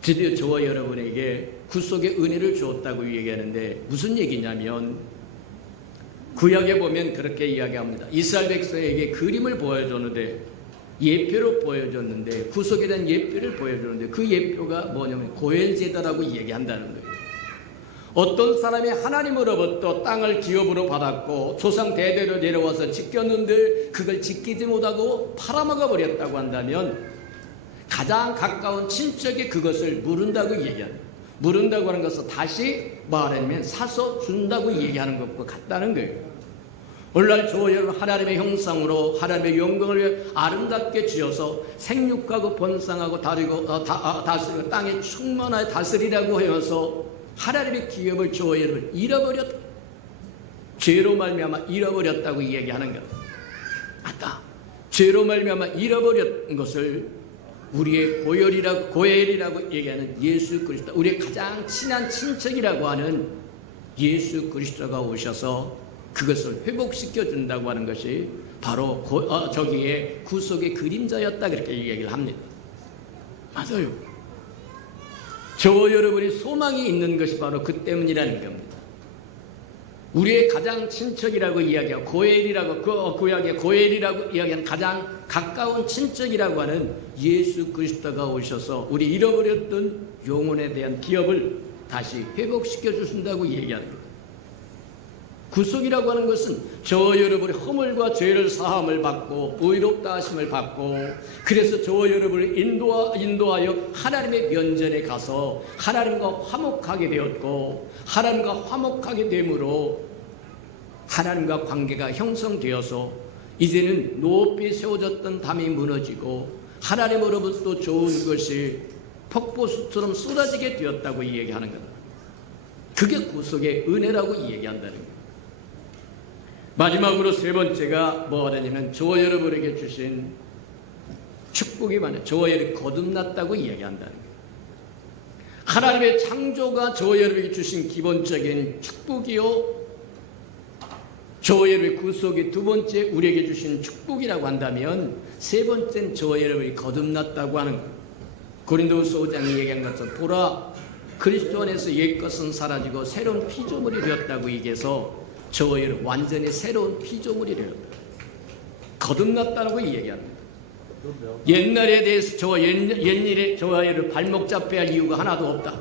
드디어 저와 여러분에게 구속의 은혜를 주었다고 얘기하는데, 무슨 얘기냐면 구약에 보면 그렇게 이야기합니다. 이스라엘 백성에게 그림을 보여줬는데, 예표로 보여줬는데, 구속에 대한 예표를 보여줬는데, 그 예표가 뭐냐면 고엘제다라고 얘기한다는 거예요. 어떤 사람이 하나님으로부터 땅을 기업으로 받았고 조상 대대로 내려와서 지켰는데 그걸 지키지 못하고 팔아먹어 버렸다고 한다면, 가장 가까운 친척이 그것을 물은다고 얘기합니다. 물은다고 하는 것은 다시 말하면 사서 준다고 얘기하는 것과 같다는 거예요. 오늘날 저와 여러분 하나님의 형상으로 하나님의 영광을 위해 아름답게 지어서 생육하고 번성하고 다스리고 땅에 충만하게 다스리라고 하여서 하나님의 기업을 저와 여러분 잃어버렸다. 죄로 말미암아 잃어버렸다고 얘기하는 것. 맞다. 죄로 말미암아 잃어버렸던 것을 우리의 고엘이라고 얘기하는 예수 그리스도, 우리의 가장 친한 친척이라고 하는 예수 그리스도가 오셔서 그것을 회복시켜 준다고 하는 것이 바로 저기에 구속의 그림자였다, 그렇게 얘기를 합니다. 맞아요. 저와 여러분이 소망이 있는 것이 바로 그 때문이라는 겁니다. 우리의 가장 친척이라고 이야기하고 고엘이라고, 구약의 고엘이라고 이야기하는 가장 가까운 친척이라고 하는 예수 그리스도가 오셔서 우리 잃어버렸던 영혼에 대한 기업을 다시 회복시켜 주신다고 얘기하는 겁니다. 구속이라고 하는 것은 저와 여러분의 허물과 죄를 사함을 받고 의롭다 하심을 받고, 그래서 저와 여러분을 인도하여 하나님의 면전에 가서 하나님과 화목하게 되었고, 하나님과 화목하게 됨으로 하나님과 관계가 형성되어서 이제는 높이 세워졌던 담이 무너지고 하나님으로부터 좋은 것이 폭포수처럼 쏟아지게 되었다고 얘기하는 거다. 그게 구속의 은혜라고 얘기한다는 거예요. 마지막으로 세 번째가 뭐가 되냐면 저와 여러분에게 주신 축복이 많아요. 저와 여러분이 거듭났다고 이야기한다는 거예요. 하나님의 창조가 저와 여러분에게 주신 기본적인 축복이요, 저와 여러분의 구속이 두 번째 우리에게 주신 축복이라고 한다면, 세 번째는 저와 여러분이 거듭났다고 하는 거예요. 고린도후서 5장에 얘기한 것처럼 보라, 그리스도 안에서 옛것은 사라지고 새로운 피조물이 되었다고 얘기해서 저와 여러분 완전히 새로운 피조물이 되었다. 거듭났다고 얘기합니다. 옛날에 대해서 옛일에 저와 여러분 발목 잡혀야 할 이유가 하나도 없다.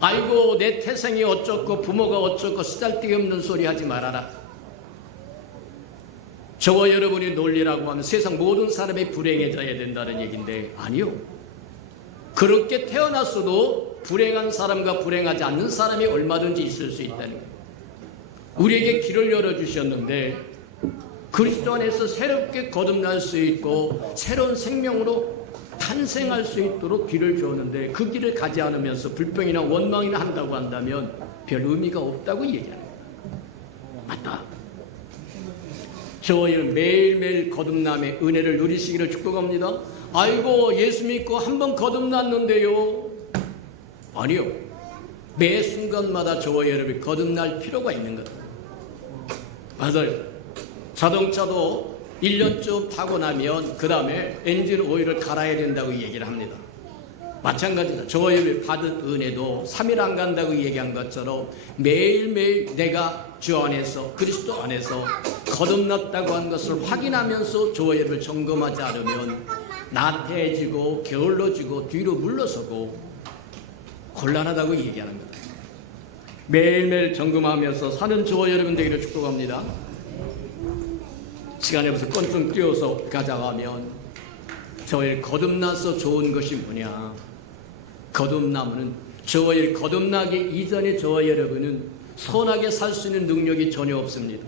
아이고 내 태생이 어쩌고 부모가 어쩌고 쓰잘데기 없는 소리 하지 말아라. 저와 여러분이 논리라고 하면 세상 모든 사람이 불행해져야 된다는 얘기인데, 아니요. 그렇게 태어났어도 불행한 사람과 불행하지 않는 사람이 얼마든지 있을 수 있다는 거예요. 우리에게 길을 열어주셨는데 그리스도 안에서 새롭게 거듭날 수 있고 새로운 생명으로 탄생할 수 있도록 길을 주었는데 그 길을 가지 않으면서 불평이나 원망이나 한다고 한다면 별 의미가 없다고 얘기하는 거예요. 맞다. 저희 매일매일 거듭남의 은혜를 누리시기를 축복합니다. 아이고 예수 믿고 한번 거듭났는데요. 아니요. 매 순간마다 저와 여러분이 거듭날 필요가 있는 것. 맞아요. 자동차도 1년쯤 타고 나면 그 다음에 엔진 오일을 갈아야 된다고 얘기를 합니다. 마찬가지다. 저와 여러분이 받은 은혜도 3일 안 간다고 얘기한 것처럼 매일매일 내가 주 안에서 그리스도 안에서 거듭났다고 한 것을 확인하면서 저와 여러분을 점검하지 않으면 나태해지고 게을러지고 뒤로 물러서고 곤란하다고 얘기하는 거예요. 매일매일 점검하면서 사는 저와 여러분 되기를 축복합니다. 시간이 없어서 껑충 뛰어서 가져가면 저의 거듭나서 좋은 것이 뭐냐. 거듭나무는 저의 거듭나기 이전에 저와 여러분은 선하게 살 수 있는 능력이 전혀 없습니다.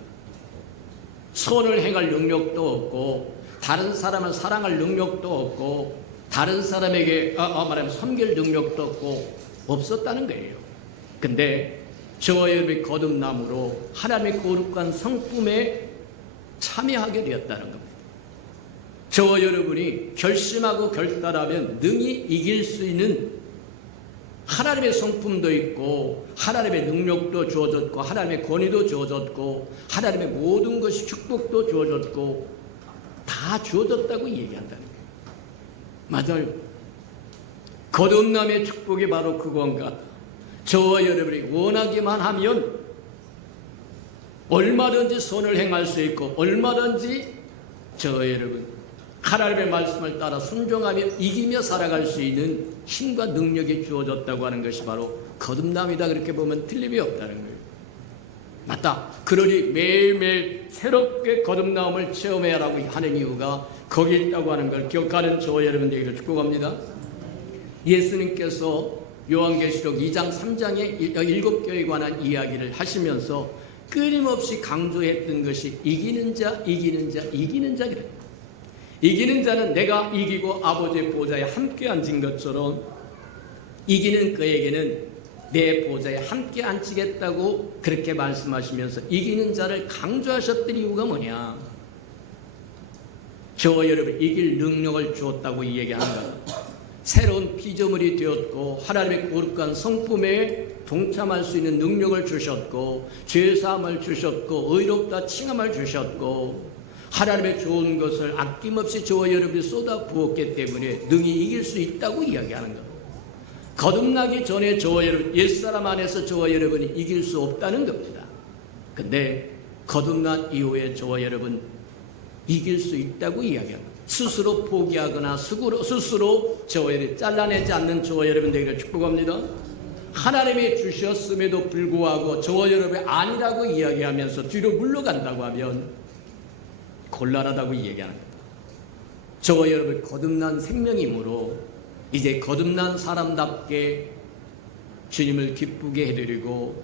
선을 행할 능력도 없고 다른 사람을 사랑할 능력도 없고 다른 사람에게 말하면 섬길 능력도 없고 없었다는 거예요. 근데 저와 여러분이 거듭남으로 하나님의 거룩한 성품에 참여하게 되었다는 겁니다. 저와 여러분이 결심하고 결단하면 능히 이길 수 있는 하나님의 성품도 있고 하나님의 능력도 주어졌고 하나님의 권위도 주어졌고 하나님의 모든 것이 축복도 주어졌고 다 주어졌다고 얘기한다는 거예요. 맞아요. 거듭남의 축복이 바로 그건가. 저와 여러분이 원하기만 하면 얼마든지 선을 행할 수 있고 얼마든지 저와 여러분 하나님의 말씀을 따라 순종하며 이기며 살아갈 수 있는 힘과 능력이 주어졌다고 하는 것이 바로 거듭남이다. 그렇게 보면 틀림이 없다는 거예요. 맞다. 그러니 매일매일 새롭게 거듭남을 체험해야 하는 이유가 거기 있다고 하는 걸 기억하는 저와 여러분 되기를 축복합니다. 예수님께서 요한계시록 2장 3장의 7교회에 관한 이야기를 하시면서 끊임없이 강조했던 것이 이기는 자, 이기는 자, 이기는 자. 그래요. 이기는 자는 내가 이기고 아버지의 보좌에 함께 앉은 것처럼 이기는 그에게는 내 보좌에 함께 앉히겠다고 그렇게 말씀하시면서 이기는 자를 강조하셨던 이유가 뭐냐. 저와 여러분 이길 능력을 주었다고 얘기하는 거예요. 새로운 피조물이 되었고 하나님의 거룩한 성품에 동참할 수 있는 능력을 주셨고 죄사함을 주셨고 의롭다 칭함을 주셨고 하나님의 좋은 것을 아낌없이 저와 여러분이 쏟아 부었기 때문에 능히 이길 수 있다고 이야기하는 겁니다. 거듭나기 전에 저와 여러분 옛사람 안에서 저와 여러분이 이길 수 없다는 겁니다. 근데 거듭난 이후에 저와 여러분 이길 수 있다고 이야기합니다. 스스로 포기하거나 스스로 저와 여러분 잘라내지 않는 저와 여러분 되기를 축복합니다. 하나님이 주셨음에도 불구하고 저와 여러분이 아니라고 이야기하면서 뒤로 물러간다고 하면 곤란하다고 얘기하는 겁니다. 저와 여러분 거듭난 생명이므로 이제 거듭난 사람답게 주님을 기쁘게 해드리고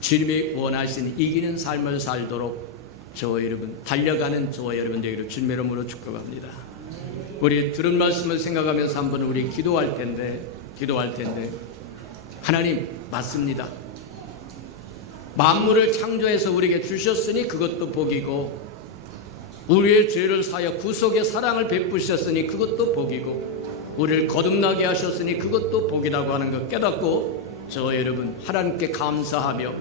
주님이 원하시는 이기는 삶을 살도록 저와 여러분 달려가는 저와 여러분 되기를 주님의 이름으로 축복합니다. 우리 들은 말씀을 생각하면서 한번 우리 기도할 텐데 하나님 맞습니다. 만물을 창조해서 우리에게 주셨으니 그것도 복이고 우리의 죄를 사하여 구속의 사랑을 베푸셨으니 그것도 복이고 우리를 거듭나게 하셨으니 그것도 복이라고 하는 것 깨닫고 저 여러분 하나님께 감사하며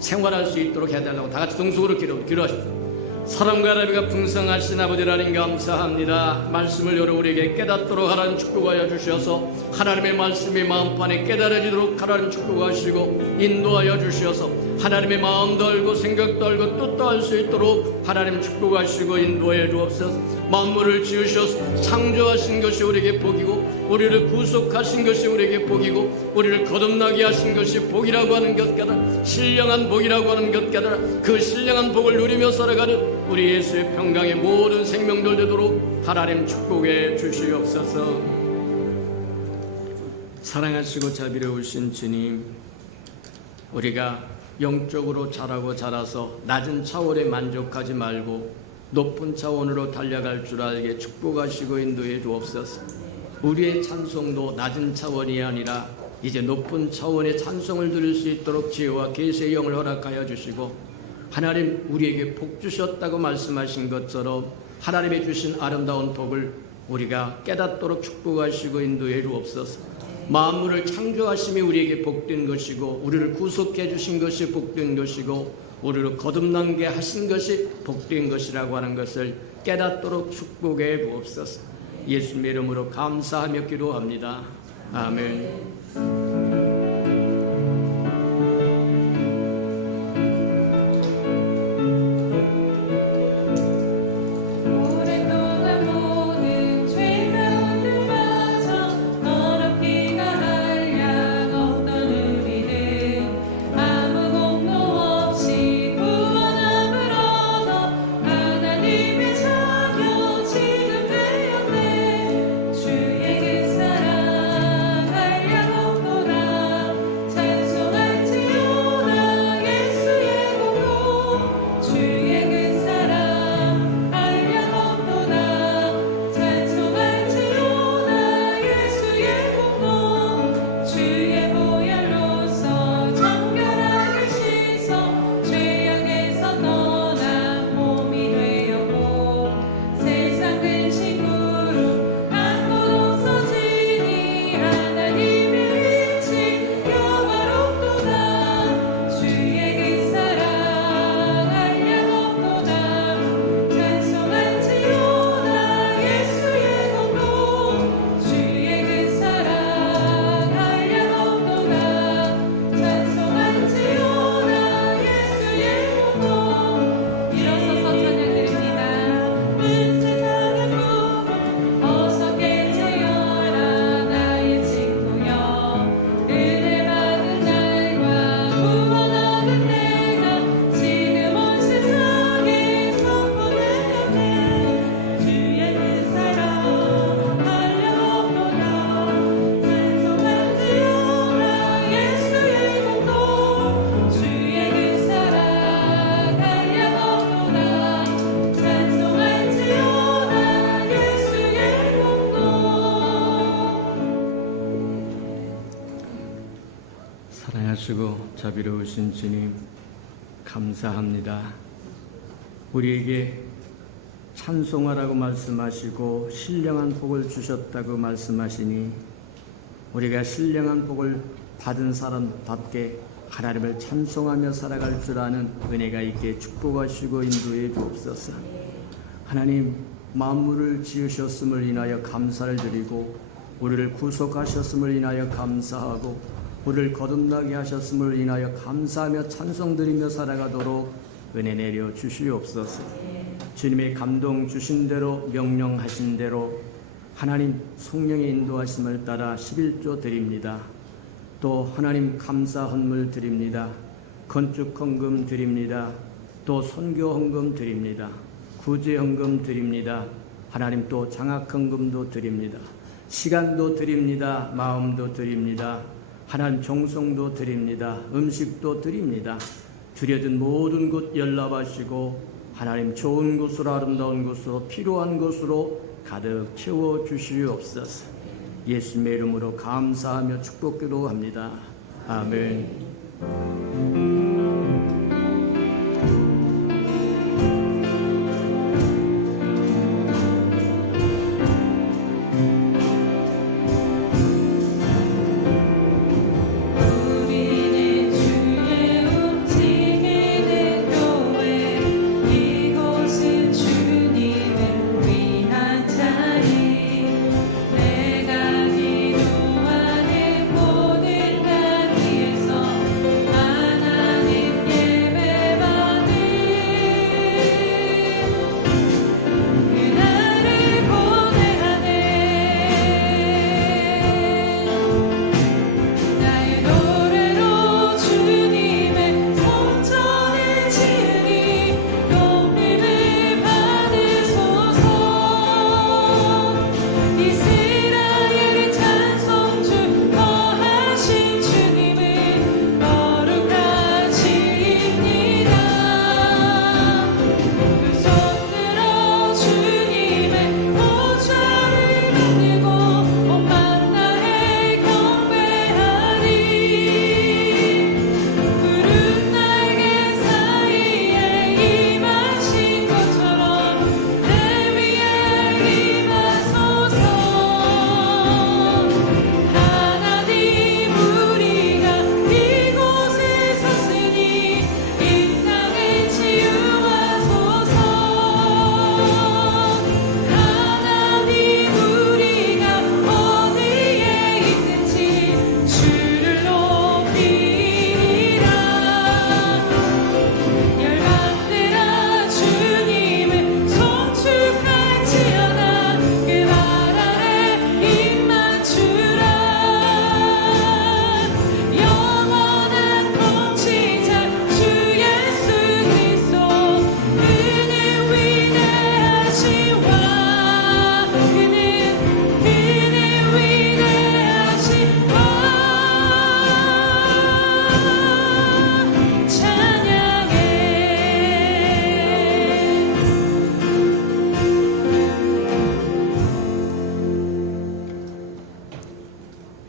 생활할 수 있도록 해달라고 다 같이 동성으로 기도하십시오. 사랑과 나비가 풍성하신 아버지 하나님 감사합니다. 말씀을 여러 우리에게 깨닫도록 하나님 축복하여 주셔서 하나님의 말씀이 마음판에 깨달아지도록 하나님 축복하시고 인도하여 주셔서 하나님의 마음도 알고 생각도 알고 뜻도 알 수 있도록 하나님 축복하시고 인도해 주옵소서. 만물을 지으셔서 창조하신 것이 우리에게 복이고 우리를 구속하신 것이 우리에게 복이고 우리를 거듭나게 하신 것이 복이라고 하는 것 깨달아 신령한 복이라고 하는 것 깨달아 그 신령한 복을 누리며 살아가는 우리 예수의 평강의 모든 생명들 되도록 하나님 축복해 주시옵소서. 사랑하시고 자비로우신 주님, 우리가 영적으로 자라고 자라서 낮은 차원에 만족하지 말고 높은 차원으로 달려갈 줄 알게 축복하시고 인도해 주옵소서. 우리의 찬송도 낮은 차원이 아니라 이제 높은 차원의 찬송을 들을 수 있도록 지혜와 계시의 영을 허락하여 주시고, 하나님 우리에게 복 주셨다고 말씀하신 것처럼 하나님의 주신 아름다운 복을 우리가 깨닫도록 축복하시고 인도해 주옵소서. 만물을 창조하심이 우리에게 복된 것이고, 우리를 구속해 주신 것이 복된 것이고, 우리를 거듭나게 하신 것이 복된 것이라고 하는 것을 깨닫도록 축복해 주옵소서. 예수님의 이름으로 감사하며 기도합니다. 아멘. 오랫동안 모든 죄 가운데 빠져 더럽기가 한량 없던 우리는 아무 공로 없이 구원함을 얻어 하나님의 자녀 지금 되었네. 주의 그 사랑 한량 없도다. 찬송할지어다 예수의 공로. 주의 그 사랑 한량 없도다. 찬송할지어다 예수의 공로. 주의 보혈로서 정결하게 씻어 죄악에서 떠난 몸이 되었고, 세상 근심으로 한 것 없어지니 하나님의 빛이 영화롭도다. 주의 그 사랑 한량 없도다. 찬송할지어다 예수의 공로. 주의 그 사랑 한량 없도다. 찬송할지어다 예수의 공로. 일어서서 찬양드립니다. 온 세상을 보고 어서 깨쳐여라 나의 친구여. 은혜 받은 날과 구원 얻은 때가 지금 온 세상에 선포되었네. 주의 그 사랑 한량 없도다. 찬송할지어다 예수의 공로. 주의 그 사랑 한량 없도다. 찬송할지어다 예수의 공로. 사랑하시고 자비로우신 주님, 감사합니다. 우리에게 찬송하라고 말씀하시고 신령한 복을 주셨다고 말씀하시니, 우리가 신령한 복을 받은 사람답게 하나님을 찬송하며 살아갈 줄 아는 은혜가 있게 축복하시고 인도해 주옵소서. 하나님, 만물을 지으셨음을 인하여 감사를 드리고, 우리를 구속하셨음을 인하여 감사하고, 우리를 거듭나게 하셨음을 인하여 감사하며 찬송드리며 살아가도록 은혜 내려 주시옵소서. 주님의 감동 주신 대로, 명령하신 대로 하나님 성령의 인도하심을 따라 11조 드립니다. 또 하나님 감사 헌물 드립니다. 건축 헌금 드립니다. 또 선교 헌금 드립니다. 구제 헌금 드립니다. 하나님 또 장학 헌금도 드립니다. 시간도 드립니다. 마음도 드립니다. 하나님 정성도 드립니다. 음식도 드립니다. 드려진 모든 것 연락하시고 하나님 좋은 곳으로, 아름다운 곳으로, 필요한 곳으로 가득 채워 주시옵소서. 예수님의 이름으로 감사하며 축복기도 합니다. 아멘. 우리는 주의 움직이는 교회, 이곳은 주님을 위한 자리. 내가 기도하는 모든 날 위에서 하나님의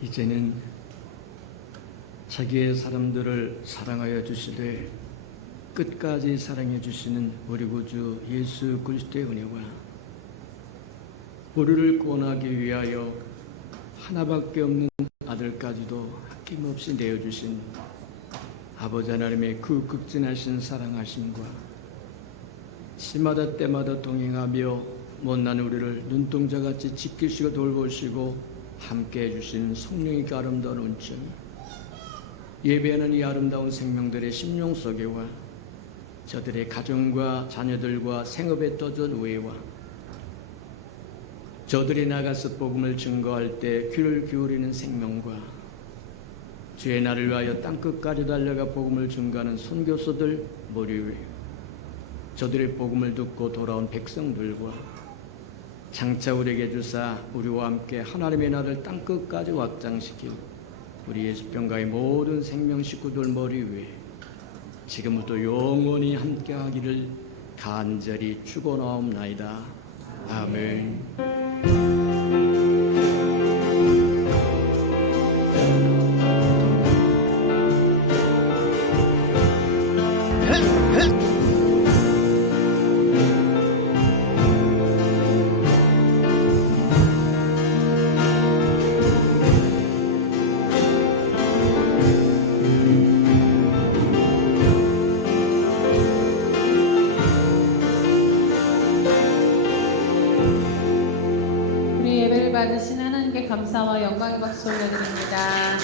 이제는 자기의 사람들을 사랑하여 주시되 끝까지 사랑해 주시는 우리 구주 예수 그리스도의 은혜와 우리를 구원하기 위하여 하나밖에 없는 아들까지도 아낌없이 내어주신 아버지 하나님의 그 극진하신 사랑하심과 시마다 때마다 동행하며 못난 우리를 눈동자같이 지키시고 돌보시고 함께해 주신 성령의 그 아름다운 은총, 예배하는 이 아름다운 생명들의 심령 속에와 저들의 가정과 자녀들과 생업에 떠준 우애와 저들이 나가서 복음을 증거할 때 귀를 기울이는 생명과 주의 날을 위하여 땅끝까지 달려가 복음을 증거하는 선교사들 머리 위에 저들의 복음을 듣고 돌아온 백성들과 장차 우리에게 주사 우리와 함께 하나님의 나라를 땅끝까지 확장시킬 우리 예수병가의 모든 생명 식구들 머리 위에 지금부터 영원히 함께하기를 간절히 축원하옵나이다. 아멘. 우리 예배를 받으신 하나님께 감사와 영광의 박수 올려드립니다.